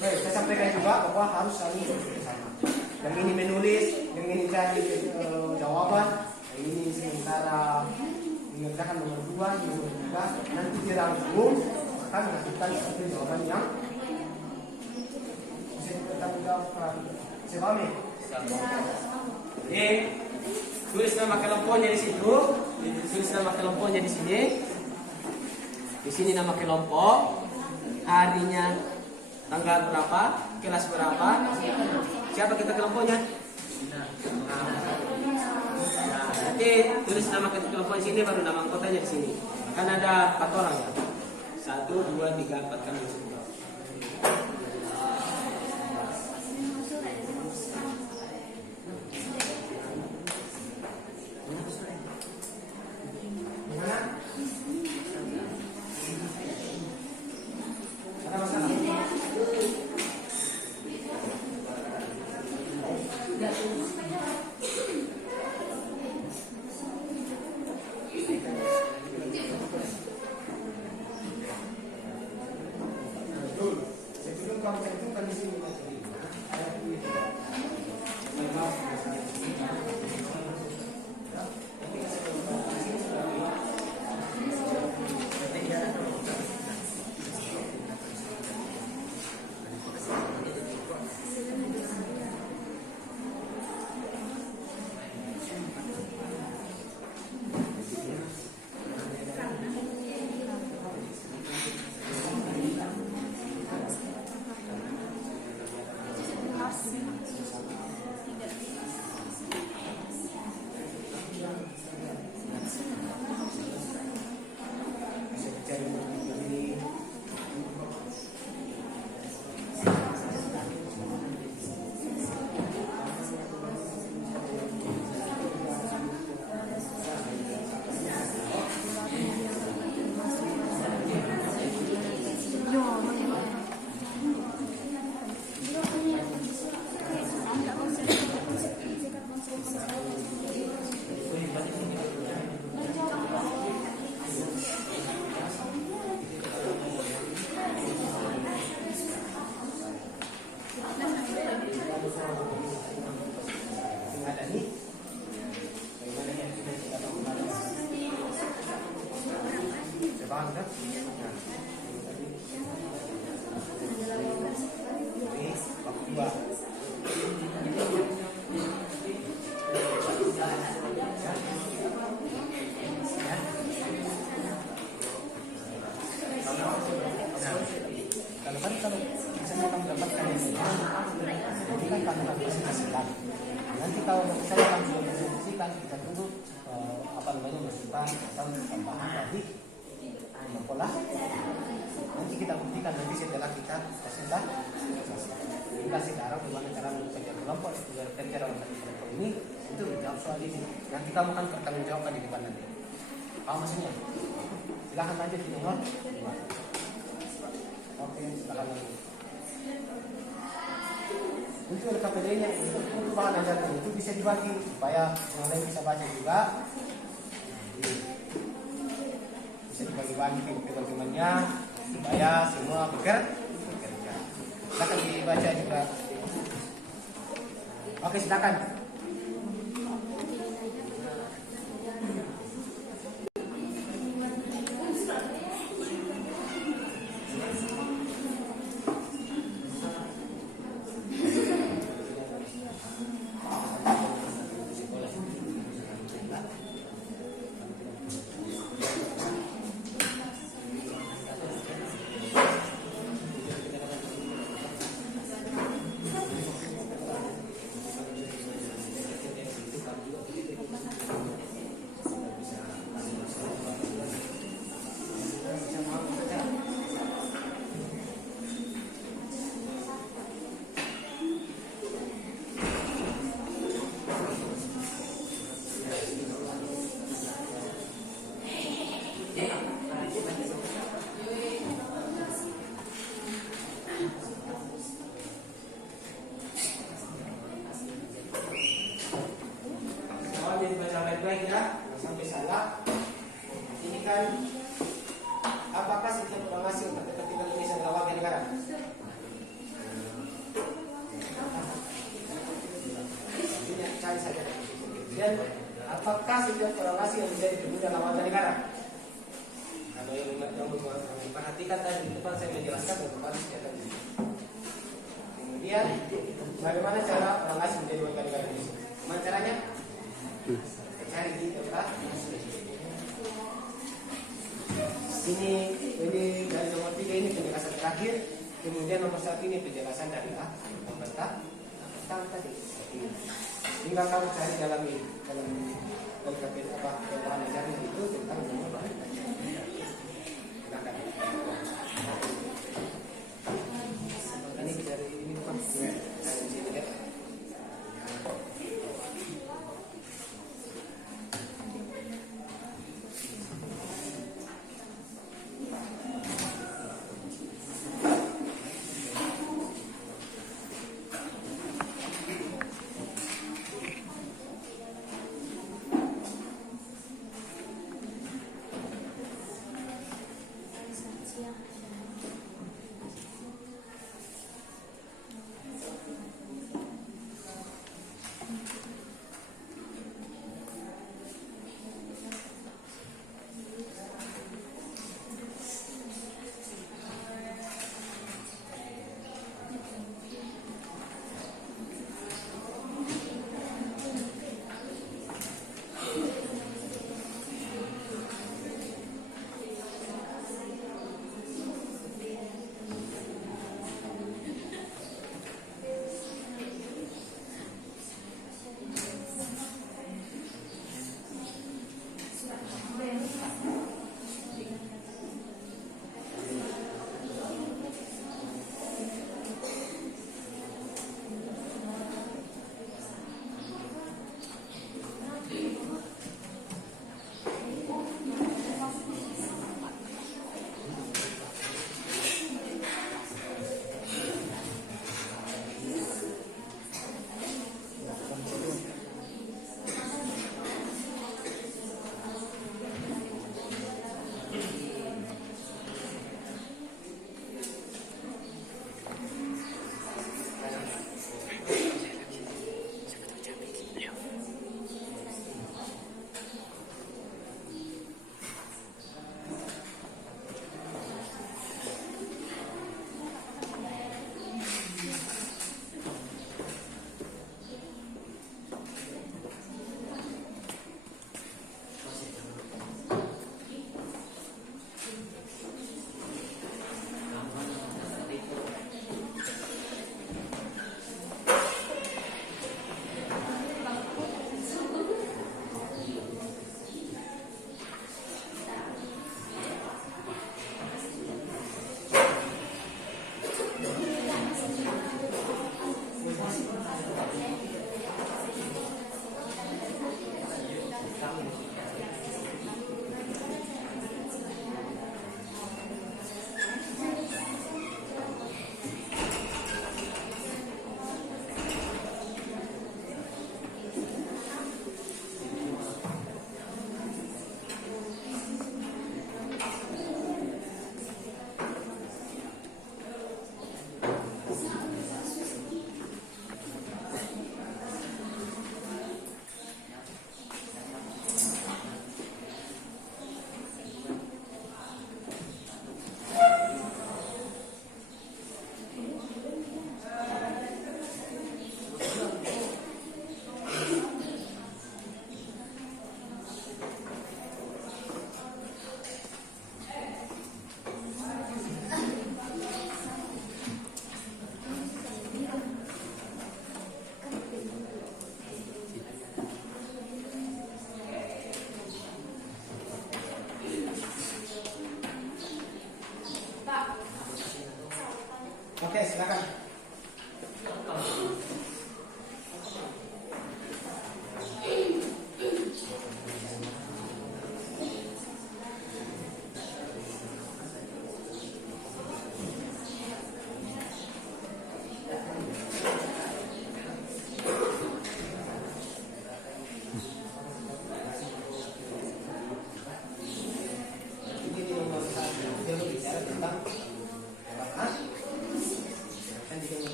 Baik, saya sampaikan juga bahwa harus saling bersama. Yang ini menulis, yang ini cari jawaban, yang ini sementara mengerjakan nomor 2, nomor 3. Nanti dirangkum akan melakukan satu jawaban yang bisa dipertanggungjawabkan. Sebami. Tulis nama kelompoknya di situ. Tulis nama kelompoknya di sini. Di sini nama kelompok, harinya, tanggal berapa, kelas berapa, siapa kita kelompoknya. Nanti tulis nama kelompok di sini, baru nama anggotanya di sini. Kan ada 4 orang ya. 1, 2, 3, 4 kan di sini. Kalau misalnya kamu dapatkan yang ini kan kamu akan presentasikan. Nanti kalau misalnya kamu sudah presentasikan, kita tunggu masukan atau tambahan dari pola. Nanti kita buktikan nanti setelah kita sudah kita sekarang bagaimana cara bekerja kelompok, kerja dalam satu kelompok ini itu menjawab soal ini. Nanti kamu akan bertanggung jawabkan di depan nanti. Paham maksudnya? Silahkan lanjut di nomor 5. Oke, silakan lanjut. Untuk LKPD-nya, untuk bahan ajaran itu bisa dibagi supaya yang lain bisa baca juga. Bisa dibagi-bagi ke teman-temannya supaya semua bekerja. Silakan dibaca juga. Oke, silakan. sampai salah. Ini kan apakah setiap orang asing atau ketika Indonesia adalah warga negara? Artinya cari saja. Dan apakah setiap orang asing yang menjadi pribumi adalah warga negara? Kalau yang memperhatikan tadi di depan saya menjelaskan otomatis ya tadi. Kemudian bagaimana cara orang asing menjadi warga negara Indonesia? Bagaimana caranya? Cari di tempat. Ini dari nomor 3 ini penjelasan terakhir, kemudian nomor 1 ini penjelasan dari pemerintah tadi. Tinggal kamu cari dalam LKP apa pengolahan jaring itu tentang nomor bahan. Silakan. Ini dari ini bukan dari sini ya.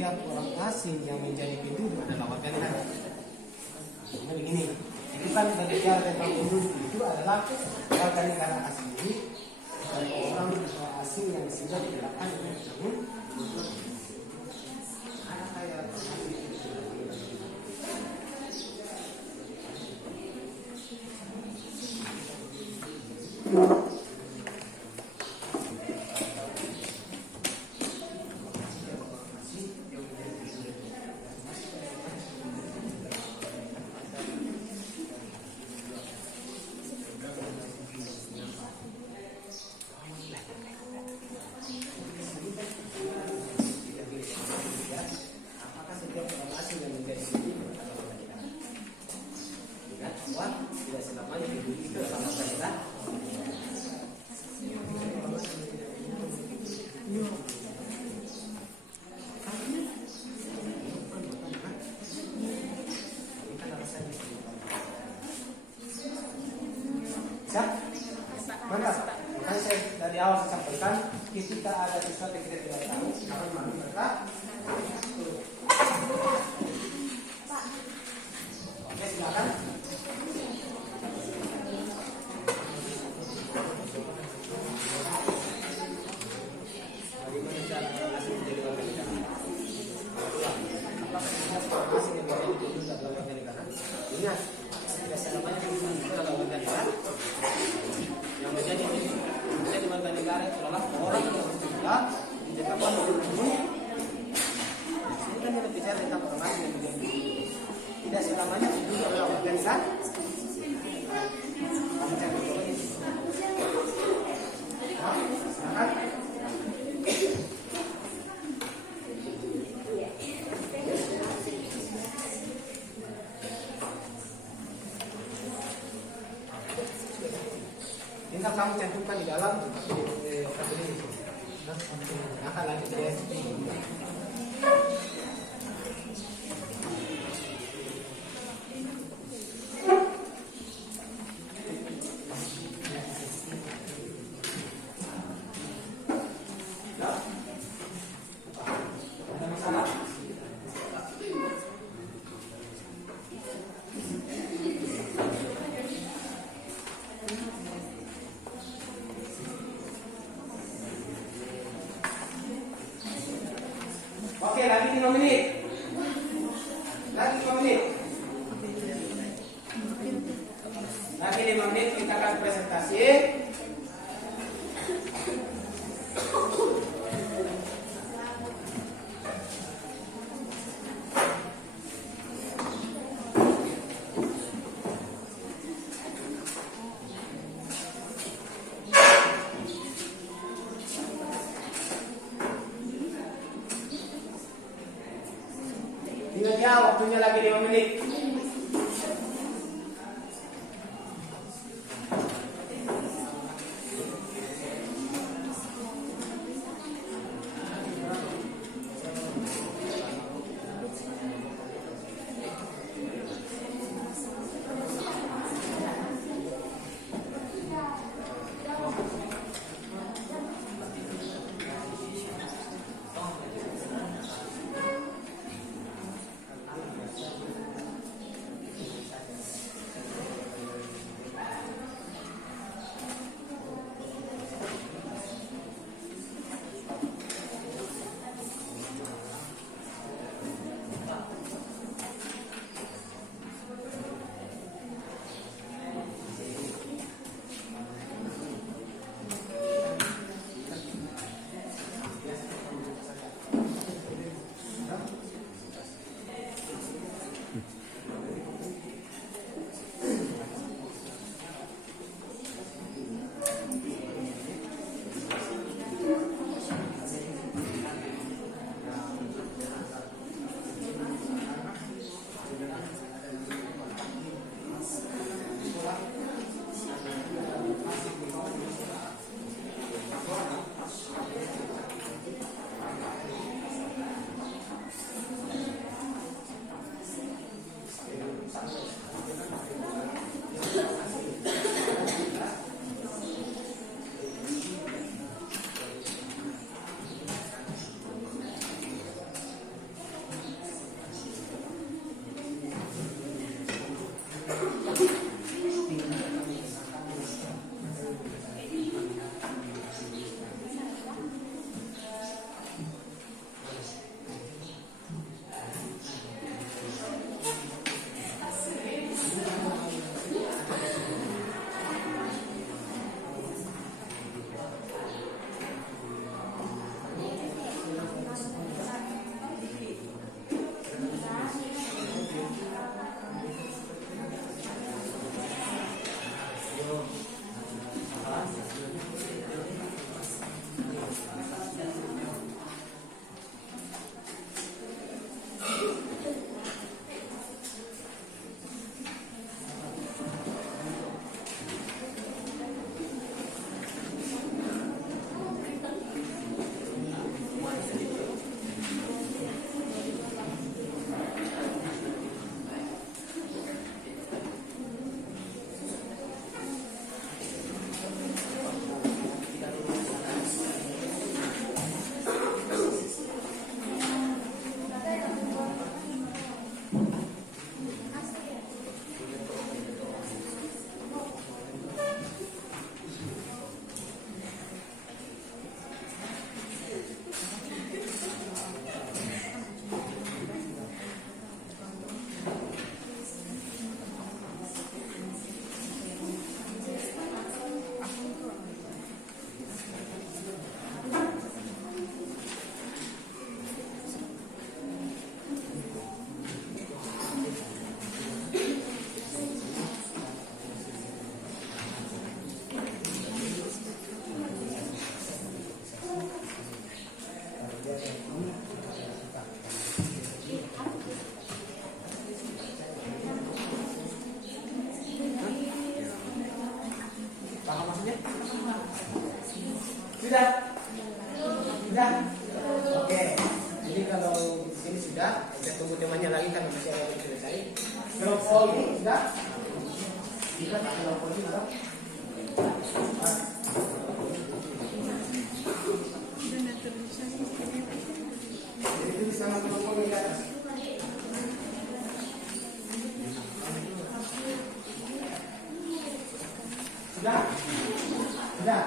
setiap orang asing yang menjadi penduduk adalah warga negara. Nah, begini, itu kan berbicara tentang penduduk itu adalah warga negara asing ini dan orang asing yang sudah diterapkan dengan cabut. Ada kayak apakah setiap orang asing yang menjadi penduduk adalah warga negara? Ingat bahwa tidak selamanya penduduk itu adalah warga negara. Siap? Mantap. Makanya saya dari awal saya sampaikan, ketika ada sesuatu yang kita tidak tahu, jangan malu mereka. Oke, silakan. Bagaimana cara orang asing menjadi warga negara? Apakah setiap orang asing yang menjadi penduduk adalah warga negara? Ingat, tidak selamanya penduduk itu adalah warga negara. Yang menjadi warga negara itu adalah orang yang sudah ditetapkan oleh hukum. Ini kan kita bicara tentang orang asing yang menjadi penduduk. Tidak selamanya penduduk adalah warga negara. Silakan. Tinggal kamu cantumkan di dalam kartu ini. Akan lanjut ya. Ada masalah? Oke, lagi 5 menit. Lagi 5 menit. Lagi 5 menit kita akan presentasi. Ingat ya, waktunya lagi 5 menit. tunggu temannya lagi karena masih ada yang selesai. Kelompok ini sudah. Kita tak kelompok ini atau? Jadi itu sama kelompok ini atas. Sudah? Sudah?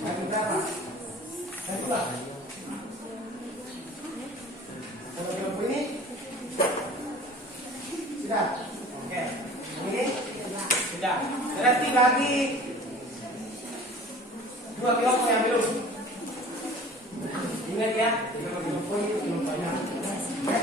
Lagi berapa? Yang pula? Kalau kelompok ini? Sudah? Oke. Ini? Sudah. Berarti bagi 2 kelompok yang belum. Ingat ya, kelompok ini kelompoknya. Oke.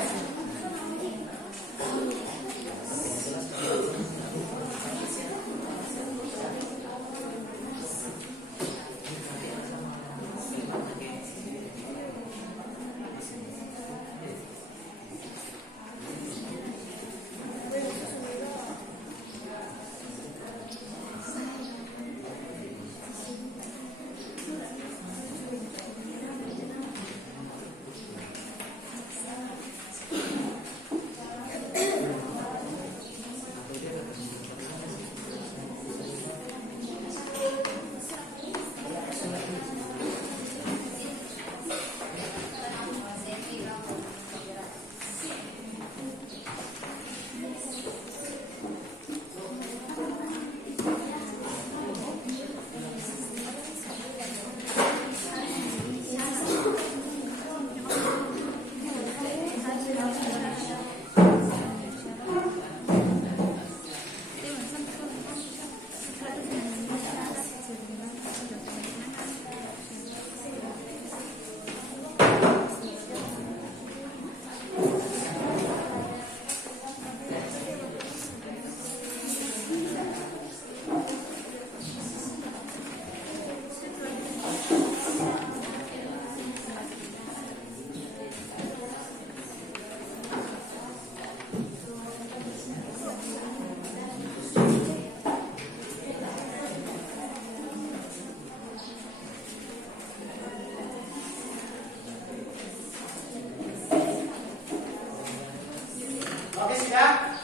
Oke, sudah?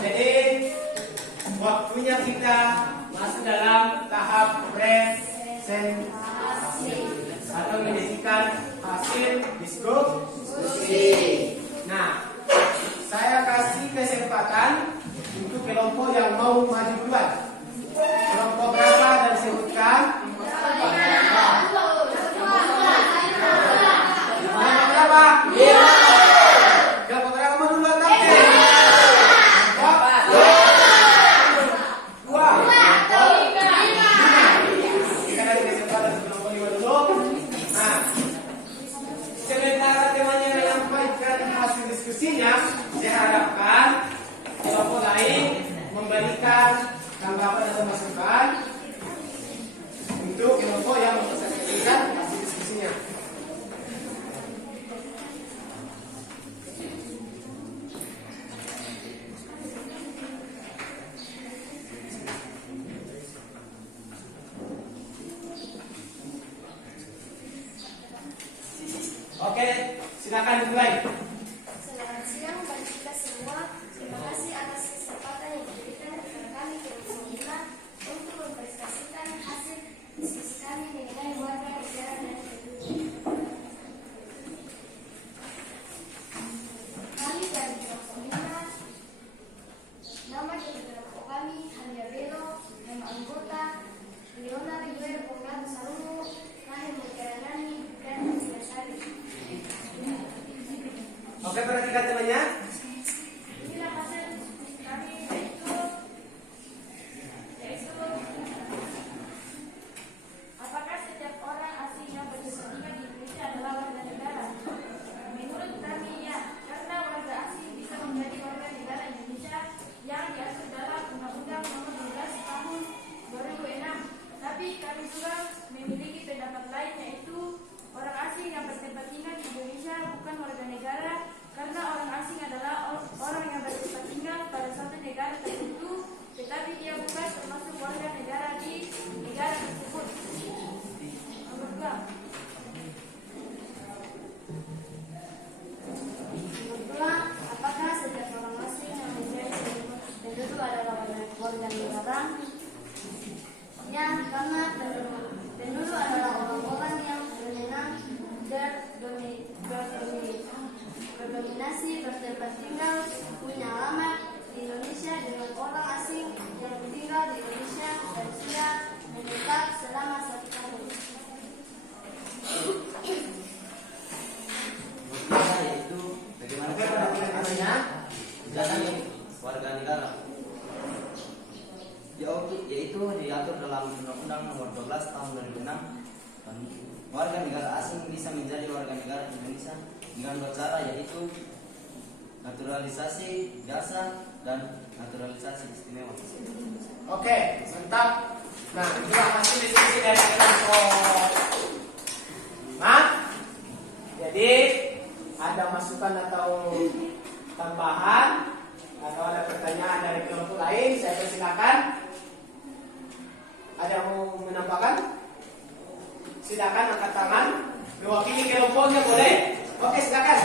Jadi waktunya kita masuk dalam tahap presentasi atau menjadikan hasil diskusi. Nah, saya kasih kesempatan untuk kelompok yang mau maju duluan. Kelompok berapa dan sebutkan? Kelompok berapa? Kelompok berapa mau duluan tapi? Kita kasih kesempatan kelompok 5 dulu. Nah, sementara temannya menyampaikan hasil diskusinya, saya harapkan kelompok lain memberikan tanggapan atau masukan untuk kelompok yang mempresentasikan hasil diskusinya. Oke, silakan dimulai. Selamat siang bagi kita semua. Terima kasih atas kesempatan yang diberikan kepada kami kelompok 5 untuk mempresentasikan hasil diskusi kami mengenai warga negara dan penduduk. Kami dari kelompok 5, nama dari kelompok kami Hania Belo, nama anggota Leona River Bonggar Sarumu, Rahim Mukarani dan Biasari. Oke, perhatikan temannya. Inilah hasil diskusi kami yaitu apakah setiap orang asing yang berkepentingan di Indonesia adalah warga negara? Menurut kami ya, karena warga asing bisa menjadi warga negara Indonesia yang diatur dalam Undang-Undang Nomor 12 Tahun 2006. Tapi kami juga memiliki pendapat lain yaitu orang asing yang berkepentingan di Indonesia bukan warga negara karena orang asing adalah asing bertempat tinggal punya alamat di Indonesia dengan orang asing yang tinggal di Indonesia dan sudah menetap selama 1 tahun. Berikutnya yaitu bagaimana Oke, cara pertanyaannya. menjadi warga negara. Yaitu diatur dalam Undang-Undang Nomor 12 Tahun 2006. Warga negara asing bisa menjadi warga negara Indonesia dengan 2 cara, yaitu naturalisasi biasa dan naturalisasi istimewa. Oke, mantap. Nah, itulah hasil diskusi dari kelompok. Jadi ada masukan atau tambahan atau ada pertanyaan dari kelompok lain, saya persilakan. Ada yang mau menambahkan? Silakan angkat tangan. Mewakili kelompoknya boleh. Oke, silakan.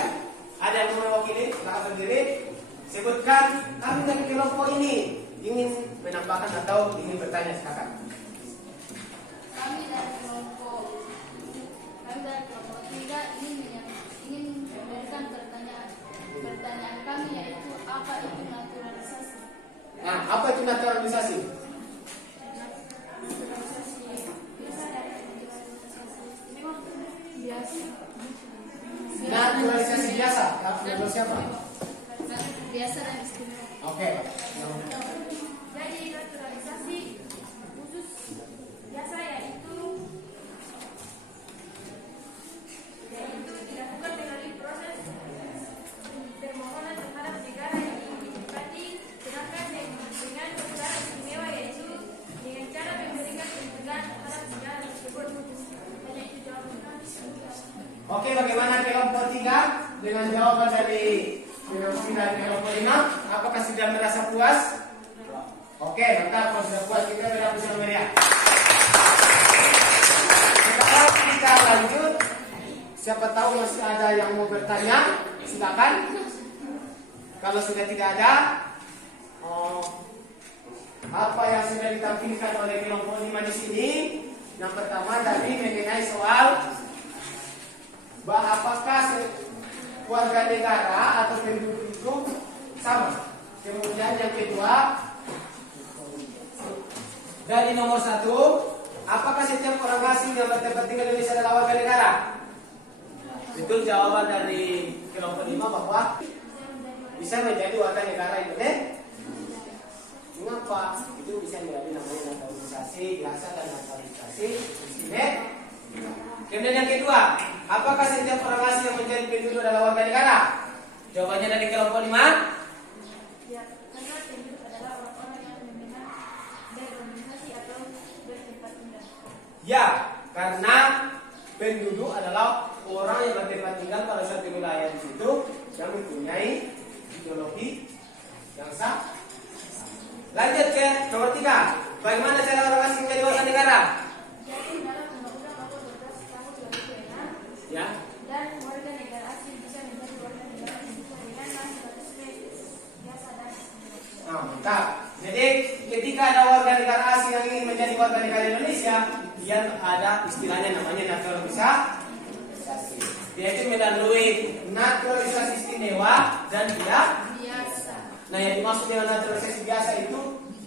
Ada yang mau mewakili? Silakan berdiri. Sebutkan kami dari kelompok ini ingin menambahkan atau ingin bertanya, silakan. Kami dari kelompok 3 ingin memberikan pertanyaan kami, yaitu apa itu naturalisasi? Nah, apa itu naturalisasi? Naturalisasi biasa. Menurut siapa? Biasa dan istimewa. Oke. Jadi naturalisasi khusus biasa yaitu dilakukan melalui proses permohonan terhadap negara yang ingin ditempati, sedangkan dengan negara istimewa yaitu dengan cara memberikan pencegahan terhadap negara tersebut. Hanya itu jawaban kami. Oke, bagaimana kelompok 3 dengan jawaban dari kelompok 5? Apakah sudah merasa puas? Oke, mantap. Kalau sudah puas, kita beri bersama meriah. Sekarang kita lanjut. Siapa tahu masih ada yang mau bertanya, silakan. Kalau sudah tidak ada, apa yang sudah ditampilkan oleh kelompok 5 di sini? Yang pertama tadi mengenai soal apakah warga negara atau penduduk itu sama. Kemudian yang kedua, dari nomor 1, apakah setiap orang asing yang bertempat tinggal di Indonesia adalah warga negara? Betul jawaban dari kelompok 5 bahwa bisa menjadi warga negara Indonesia. Mengapa? Itu bisa menjadi namanya naturalisasi biasa dan naturalisasi istimewa. Kemudian yang kedua, apakah setiap orang asing yang menjadi penduduk adalah warga negara? Jawabannya dari kelompok 5. Ya, karena penduduk adalah orang-orang yang memang berorganisasi atau bertempat tinggal. Ya, karena penduduk adalah orang yang bertempat tinggal pada suatu wilayah di situ yang mempunyai ideologi yang sah. Lanjut ke nomor 3. Bagaimana cara orang asing menjadi warga negara? Jadi dalam Undang-Undang Nomor 12 Tahun 2006 Ya. dan warga negara asing bisa menjadi warga negara Indonesia dengan naturalisasi biasa dan istimewa. Nah, mantap. Jadi ketika ada warga negara asing yang ingin menjadi warga negara Indonesia, dia ada istilahnya namanya naturalisasi. Dia itu melalui naturalisasi istimewa dan dia Biasa. Nah, yang dimaksud dengan naturalisasi biasa itu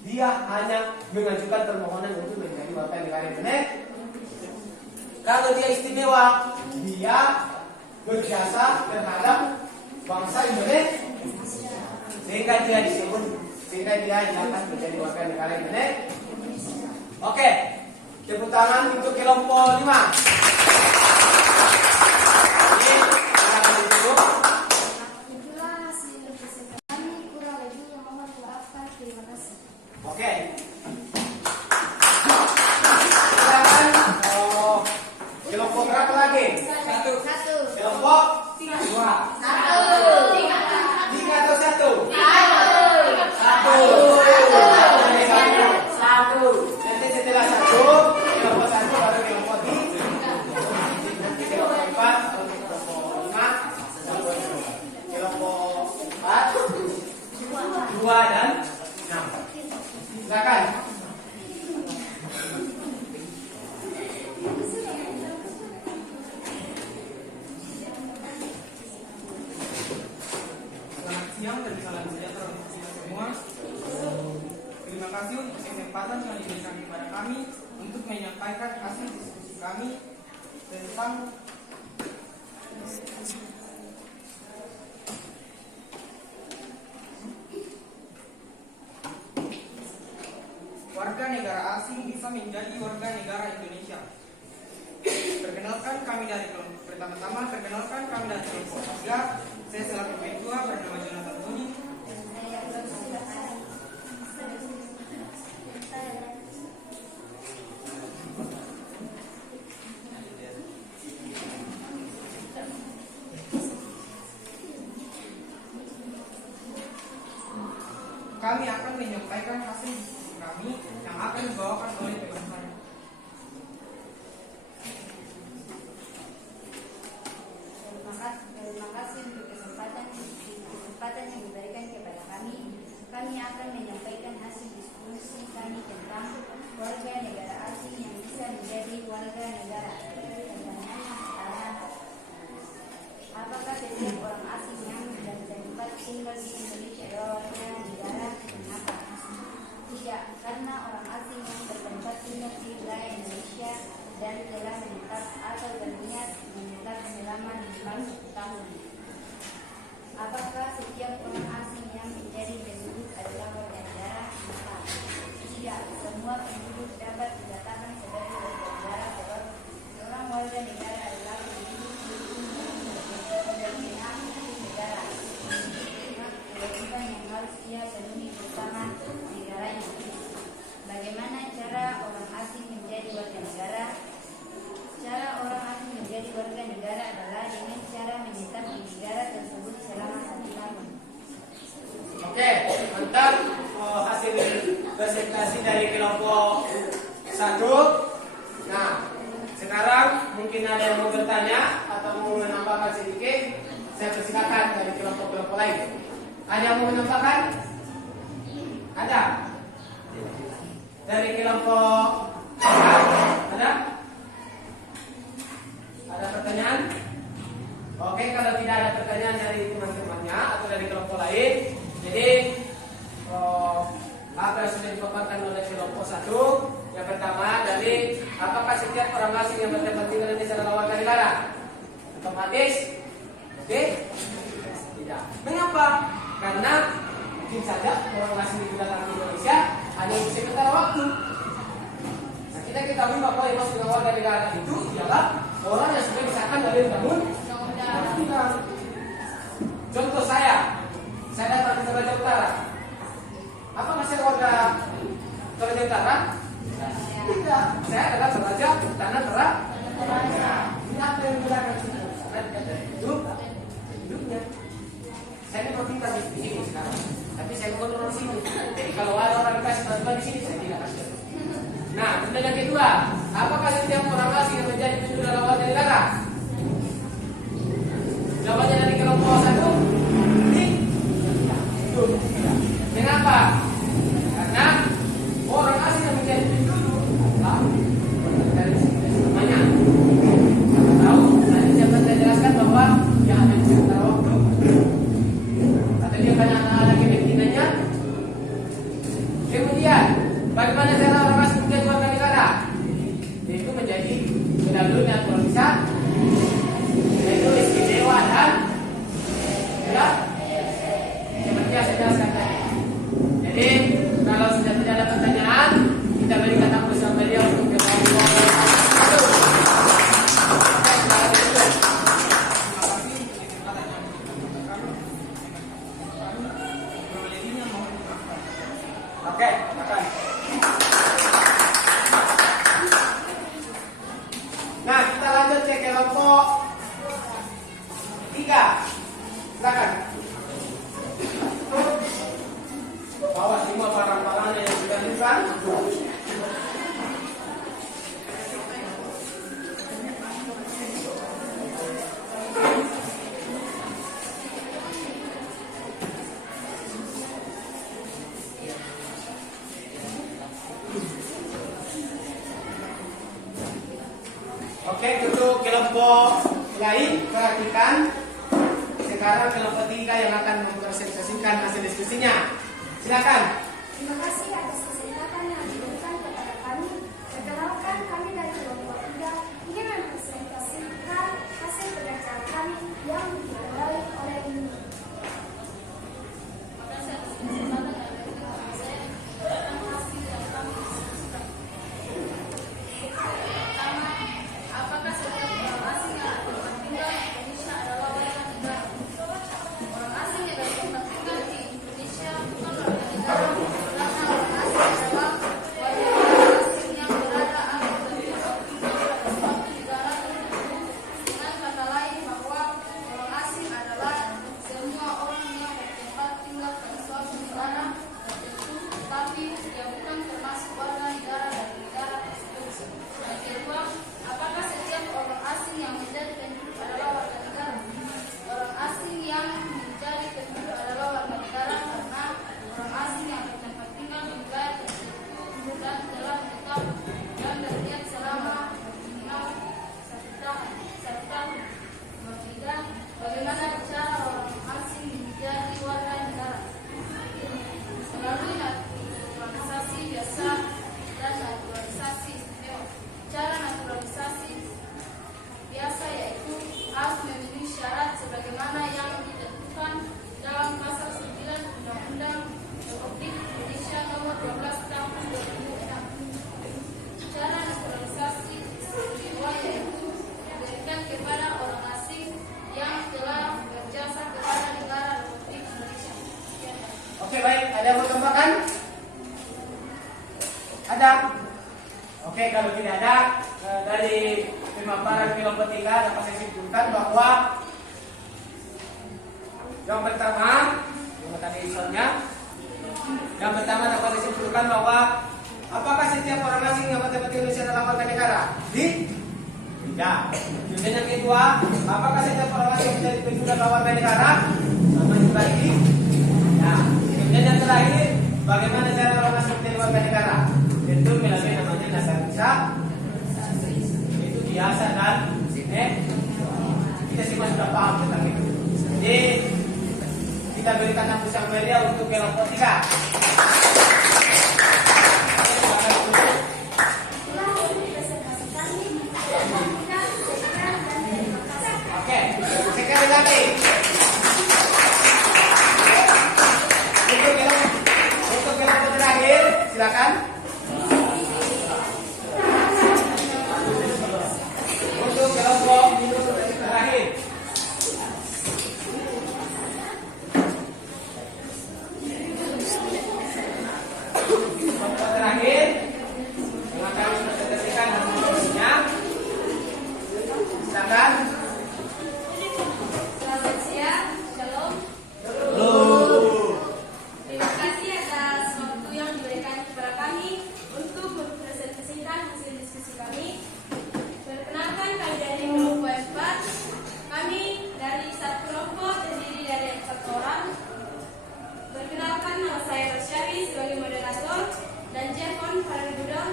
dia hanya mengajukan permohonan untuk menjadi warga negara Indonesia. Kalau dia istimewa, dia berjasa terhadap bangsa Indonesia, sehingga dia diangkat menjadi warga negara Indonesia. Oke, tepuk tangan untuk kelompok 5. Ini kita akan duduk. Itulah hasil presentasi kami, kurang lebihnya mohon maafkan. Terima kasih. Oke. Silakan. Kelompok berapa lagi? Satu. Kelompok 2. 3 atau 1? 1. Nanti setelah 1, kelompok 1 baru kelompok 3. damai dan salam sejahtera untuk kita semua. Terima kasih untuk kesempatan yang diberikan kepada kami untuk menyampaikan hasil diskusi kami tentang warga negara asing bisa menjadi warga negara Indonesia. Perkenalkan kami dari kelompok pertama-tama, perkenalkan kami dari kelompok 3. Saya selaku ketua bernama Jonathan Tony. Kami akan menyampaikan hasil diskusi kami yang akan dibawakan oleh peserta. Terima kasih untuk kesempatan yang diberikan kepada kami. Kami akan menyampaikan hasil diskusi kami tentang warga negara asing yang bisa menjadi warga negara. Pertanyaan yang pertama, apakah setiap orang asing yang dan tempat tinggal di Indonesia adalah warga negara? Kenapa? Tidak, karena orang asing yang bertempat tinggal di wilayah Indonesia dan telah menetap atau berniat menetap selama 5 tahun. Apakah setiap orang asing yang menjadi penduduk adalah warga negara? Kenapa? Tidak, semua penduduk dapat dikatakan sebagai warga negara. Seorang warga negara adalah penduduk berkenaan negara. Kewajiban yang harus ia penuhi bersama negaranya. Bagaimana cara orang asing menjadi warga negara? Cara orang asing menjadi warga negara adalah dengan cara menetap di negara tersebut selama 1 tahun. Oke, mantap. Hasil presentasi dari kelompok 1. Nah, sekarang mungkin ada yang mau bertanya atau mau menambahkan sedikit. Saya persilakan dari kelompok-kelompok lain. Ada yang mau menambahkan? Ada? Dari kelompok ada? Ada pertanyaan? Oke, kalau tidak ada pertanyaan dari teman-temannya atau dari kelompok lain, jadi apa yang sudah dipaparkan oleh kelompok 1, yang pertama dari apakah setiap orang asing yang bertempat tinggal di Indonesia adalah warga negara? Otomatis, oke? Tidak. Mengapa? Karena mungkin saja orang asing itu datang ke Indonesia hanya untuk sementara waktu. Nah, kita ketahui bahwa yang masuk dengan warga negara itu ialah orang yang sudah disahkan dari undang-undang. Contoh saya datang ke Toraja Utara. Apakah saya warga Toraja Utara? Tidak. Saya adalah Toraja tanah Toraja. Ini apa yang membedakan kita? Karena tidak ada hidupnya. Saya ini provinsi di sini sekarang, tapi saya bukan orang sini. Jadi kalau ada orang dikasih bantuan di sini, saya tidak kasih. Nah, kemudian yang kedua, apakah setiap orang asing yang menjadi penduduk dalam warga negara? Jawabannya dari kelompok 1, itu. Kenapa? Karena orang asing yang menjadi penduduk dari sini namanya. Tahu? Nanti saya jelaskan bahwa yang ada di sekitar waktu. Dia banyak lagi pentingnya. Kemudian, bagaimana cara orang asing menjadi warga negara? Itu menjadi jalur naturalisasi, yaitu istimewa dan ya, seperti yang saya jelaskan tadi. Jadi, kalau sudah tidak ada pertanyaan, kita berikan tanggung jawab beliau untuk kelompok 1. Oke, silakan. Nah, kita lanjut ke kelompok 3. Silakan. Bawa semua barang-barangnya yang sudah bukan. Oke, untuk kelompok lain perhatikan. sekarang kelompok 3 yang akan mempresentasikan hasil diskusinya. Silakan. Terima kasih atas kesempatan yang diberikan kepada kami. Perkenalkan, kami dari kelompok 3 ingin mempresentasikan hasil pengacara kami yang diketuai oleh ini. Apakah setiap orang asing yang bertempat tinggal di Indonesia adalah warga negara? Orang asing yang bertempat tinggal di Indonesia bukan warga negara, karena orang asing adalah warga asing yang berada atau bertempat tinggal pada suatu negara tertentu. Dengan kata lain, bahwa orang asing adalah semua orang yang bertempat tinggal pada suatu negara tertentu, tetapi dia bukan termasuk warga negara dari negara tersebut. Yang kedua, apakah setiap orang asing yang menjadi penduduk adalah warga negara? Orang asing yang menjadi penduduk adalah warga negara karena orang asing yang bertempat tinggal di wilayah tersebut dan telah menetap dan berdiam selama minimal 1 tahun. Nomor 3, bagaimana cara orang asing menjadi warga negara? Melalui naturalisasi biasa dan naturalisasi istimewa. Cara naturalisasi biasa yaitu harus memenuhi syarat sebagaimana yang ditentukan dalam pasal 9 Undang-Undang Republik Indonesia Nomor 12 Tahun 2006. Cara naturalisasi istimewa yaitu diberikan kepada orang asing yang telah berjasa kepada negara Republik Indonesia. Sekian. Oke, baik. Ada yang mau tambahkan? Ada? Oke, kalau tidak ada, dari pemaparan kelompok 3 dapat saya simpulkan bahwa yang pertama, yang pertama dapat disimpulkan bahwa apakah setiap orang asing yang bertempat di Indonesia adalah warga negara? Tidak. Kemudian yang kedua, apakah setiap orang asing yang menjadi penduduk adalah warga negara? Sama juga ini. Nah, kemudian yang terakhir, bagaimana cara orang asing menjadi warga negara? Tentu melalui namanya naturalisasi. Itu biasa dan kita semua sudah paham tentang itu. Jadi kita berikan tepuk tangan meriah untuk kelompok 3. Itulah presentasi kami. Mudah-mudahan sekian dan terima kasih. Oke, sekali lagi. Untuk kelompok terakhir, silakan. Untuk kelompok terakhir. Kelompok terakhir yang akan presentasikan hasilnya. Silakan. Selamat siang, shalom. Terima kasih atas waktu yang diberikan kepada kami untuk mempresentasikan hasil diskusi kami. Perkenalkan, kami dari kelompok 4. Kami dari satu kelompok terdiri dari 4 orang. Perkenalkan, nama saya Rosyari sebagai moderator dan Jevon Faragudon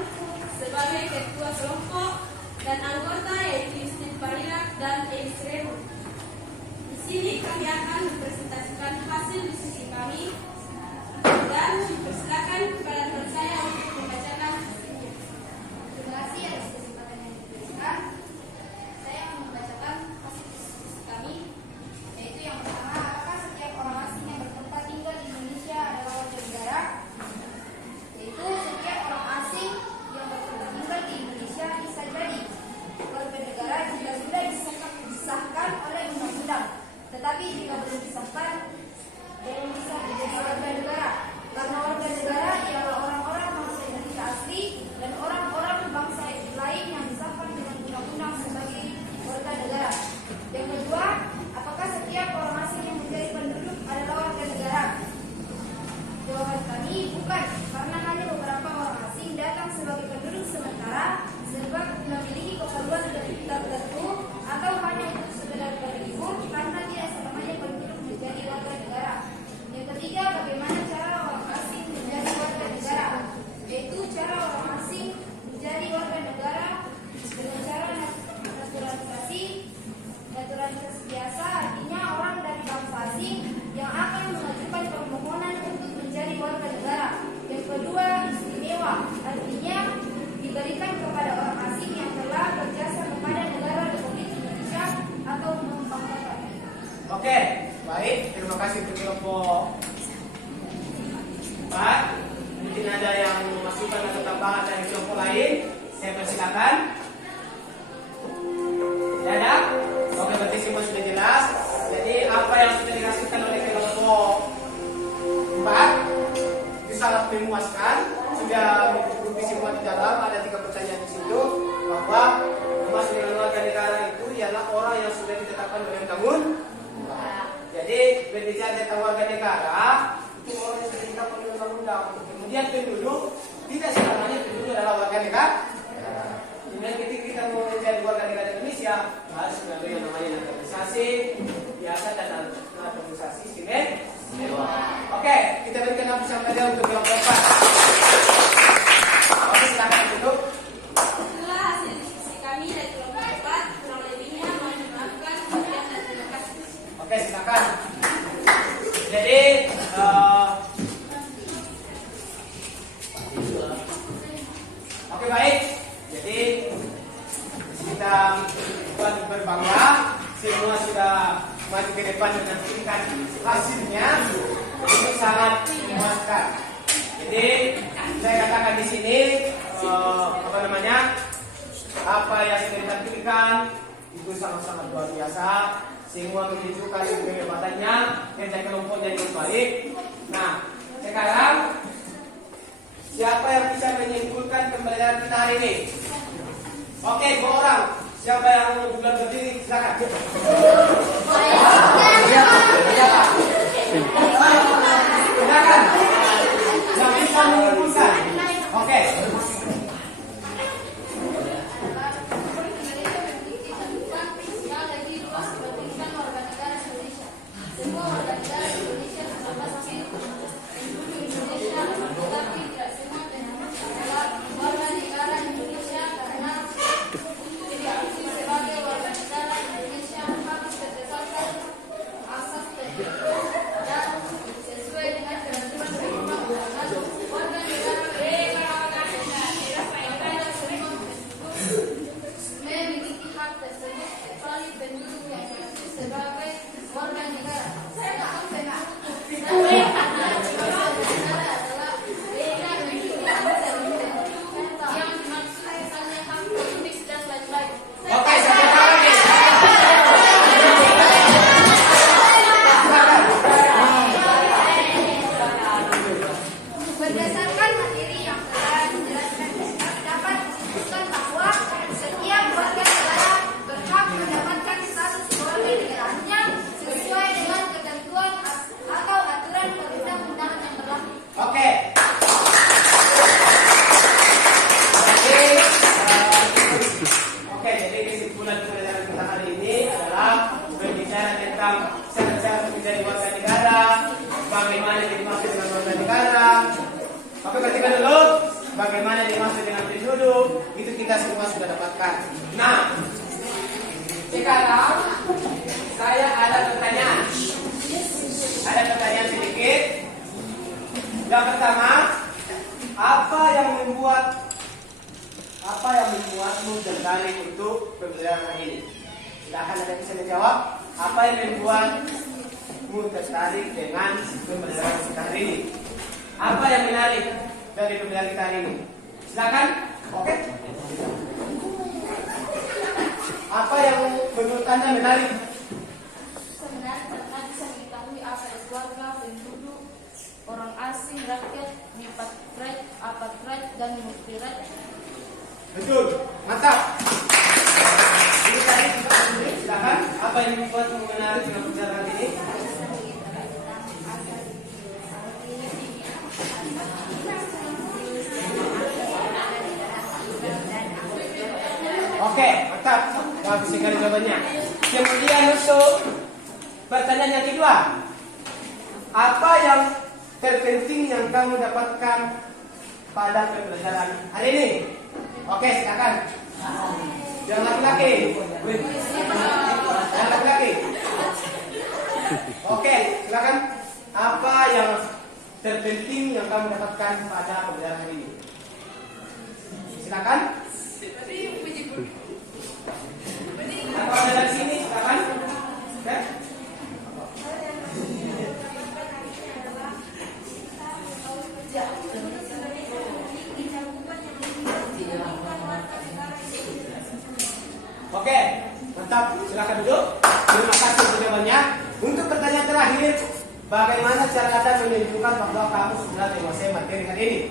sebagai ketua kelompok dan anggota yaitu Yustin Farirak dan Elis Rehu. Di sini kami akan mempresentasikan hasil diskusi kami dan persilakan kepada teman saya untuk membacakan hasilnya. Terima kasih atas kesempatan yang diberikan. Saya akan membacakan hasil diskusi kami, yaitu yang pertama, apakah setiap orang asing yang bertempat tinggal di Indonesia adalah warga negara? Yaitu setiap orang asing yang bertempat tinggal di Indonesia bisa jadi warga negara jika sudah disahkan oleh undang-undang. Tetapi jika belum disahkan, belum bisa menjadi warga negara. Karena warga negara ialah orang-orang bangsa Baik, terima kasih untuk kelompok 4. Mungkin ada yang masukan atau tambahan dari kelompok lain. Saya persilakan. Ya ada? Oke, berarti semua sudah jelas. Jadi apa yang sudah dihasilkan oleh kelompok 4 itu sangat memuaskan. Sudah mencukupi semua di dalam. Ada 3 pertanyaan di situ bahwa termasuk dengan warga negara itu ialah orang yang sudah ditetapkan oleh undang-undang. Jadi berbicara tentang warga negara itu orang yang sudah ditetapkan oleh undang-undang. Kemudian penduduk tidak selamanya penduduk adalah warga negara. Kemudian ketika kita mau menjadi warga negara Indonesia harus melalui yang namanya naturalisasi biasa dan naturalisasi istimewa. Oke, kita berikan aplaus yang meriah untuk kelompok 4. Oke, silakan duduk. Itulah hasil diskusi kami dari kelompok 4. Kurang lebihnya mohon dimaafkan. Sekian dan terima kasih. Oke, silakan. Jadi oke, baik. Jadi kita buat berbangga semua sudah maju ke depan dengan tingkat hasilnya itu sangat memuaskan. Jadi saya katakan di sini apa yang sudah ditampilkan itu sangat-sangat luar biasa. Semua menunjukkan kehebatannya kerja kelompoknya dengan baik. Nah, sekarang siapa yang bisa menyimpulkan pembelajaran kita hari ini? Oke, 2 orang. Siapa yang mau duluan berdiri? Silakan. Silakan. Yang bisa menyimpulkan. Oke. Semua warga negara Indonesia terdapat penduduk Indonesia, tetapi tidak semua penduduk adalah warga negara Indonesia karena untuk diakui sebagai warga negara Indonesia harus berdasarkan asas tertentu dan sesuai dengan ketentuan perundang-undangan. Warga negara memiliki hak tersebut kecuali penduduk yang diakui sebagai warga negara. Yang dimaksud misalnya hak politik dan lain-lain. Oke, sampai lagi. Berdasarkan materi yang telah dijelaskan dapat disebutkan bahwa setiap warga negara berhak mendapatkan status warga negaranya sesuai dengan ketentuan atau aturan perundang-undangan yang berlaku. Oke. Jadi kesimpulan pembelajaran kita hari ini adalah berbicara tentang syarat-syarat menjadi warga negara, bagaimana dimaksud dengan warga negara. Oke, perhatikan dulu bagaimana dimaksud dengan penduduk, itu kita semua sudah dapatkan. Nah, sekarang saya ada pertanyaan. Ada pertanyaan sedikit. Yang pertama, apa yang membuatmu tertarik untuk pembelajaran hari ini? Silakan ada bisa menjawab. Apa yang membuatmu tertarik dengan pembelajaran kita hari ini? Apa yang menarik dari pembelajaran kita hari ini? Silakan. Oke. Apa yang menurut Anda menarik? Sebenarnya karena bisa mengetahui apa itu warga, penduduk, orang asing, rakyat, apartheid, dan multirate. Betul, mantap. Ini tadi kita silakan. Apa yang membuatmu menarik dengan pembelajaran ini? Oke, mantap. Bagus sekali jawabannya. Kemudian untuk pertanyaan yang kedua, apa yang terpenting yang kamu dapatkan pada pembelajaran hari ini? Oke, silakan. Yang laki-laki. Yang laki-laki. Oke, silakan. Apa yang terpenting yang kamu dapatkan pada pembelajaran hari ini? Silakan. Atau ada dari sini, silakan. Oke. Bagaimana cara Anda menunjukkan bahwa kamu sudah menguasai materi hari ini?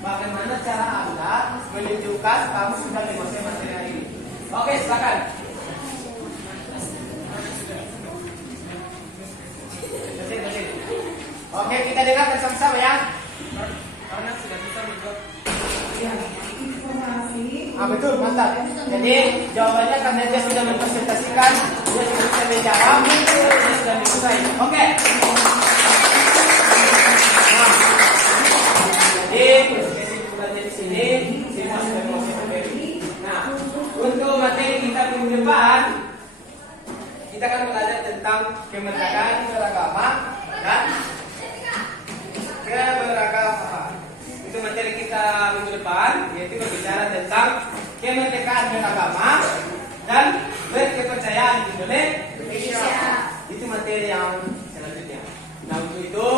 Bagaimana cara Anda menunjukkan kamu sudah menguasai materi hari ini? Oke, silakan. Betul. Oke, kita dengarkan sama-sama ya. Karena sudah bisa menjawab. Betul, mantap. Jadi jawabannya karena dia sudah mempresentasikan, dia sudah bisa menjawab, dia sudah menguasai. Oke. Nah, jadi kesimpulannya di sini, semua sudah menguasai materi. Nah, untuk materi kita minggu depan, kita akan belajar tentang kemerdekaan beragama dan keberagaman. Itu materi kita minggu depan, yaitu berbicara tentang kemerdekaan beragama dan berkepercayaan di Indonesia. Itu materi yang selanjutnya. Nah, untuk itu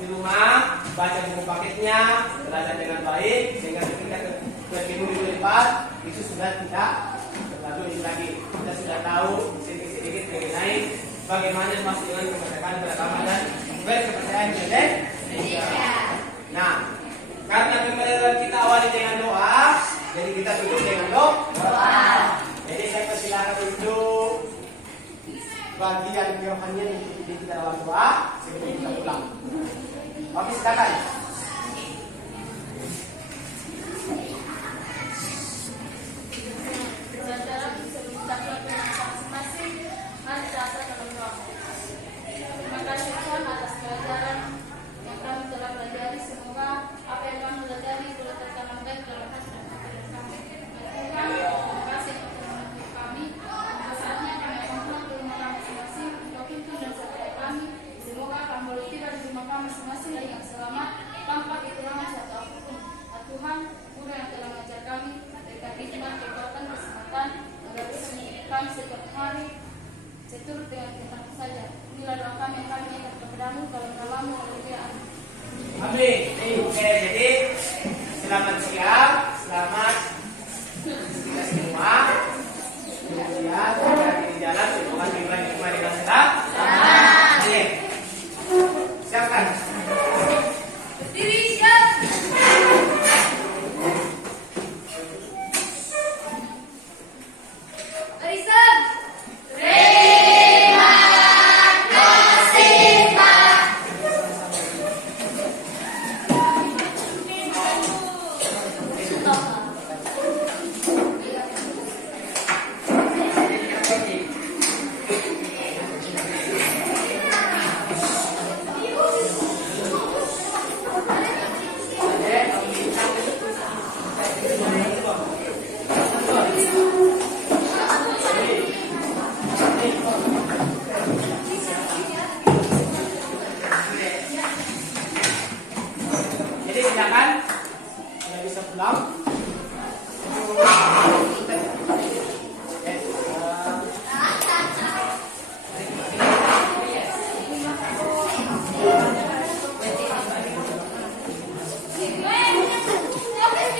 di rumah baca buku paketnya, belajar dengan baik sehingga ketika ke minggu depan itu sudah tidak terlalu lagi. Kita sudah tahu sedikit-sedikit mengenai bagaimana masuk dengan kemerdekaan beragama dan berkepercayaan di Indonesia. Nah, karena pembelajaran kita awali dengan doa, jadi kita tutup dengan doa. Jadi saya persilakan untuk bagian kerohanian yang dididik kita dalam doa sebelum kita pulang. Oke, silakan. Saudara bisa mengucapkan terima kasih masing-masing. Mari kita dalam doa. Terima kasih Tuhan atas pelajaran yang kami telah pelajari. Semoga apa yang kami pelajari boleh tertanam baik dalam hati dan pikiran kami. Tuhan, terima kasih untuk menemani kami. Untuk saatnya kami akan pulang ke rumah kami masing-masing. Untuk pimpin dan sertai kami. Semoga kami boleh tiba di rumah kami masing-masing dengan selamat tanpa kekurangan satu apapun. Tuhan, Guru yang telah mengajar kami, berikan hikmat, kekuatan, kesempatan agar bisa mendidik kami setiap hari seturut dengan firman saja. Inilah doa kami yang kami ingat kepadamu dalam namamu. Haleluya. Amin. Oke, jadi selamat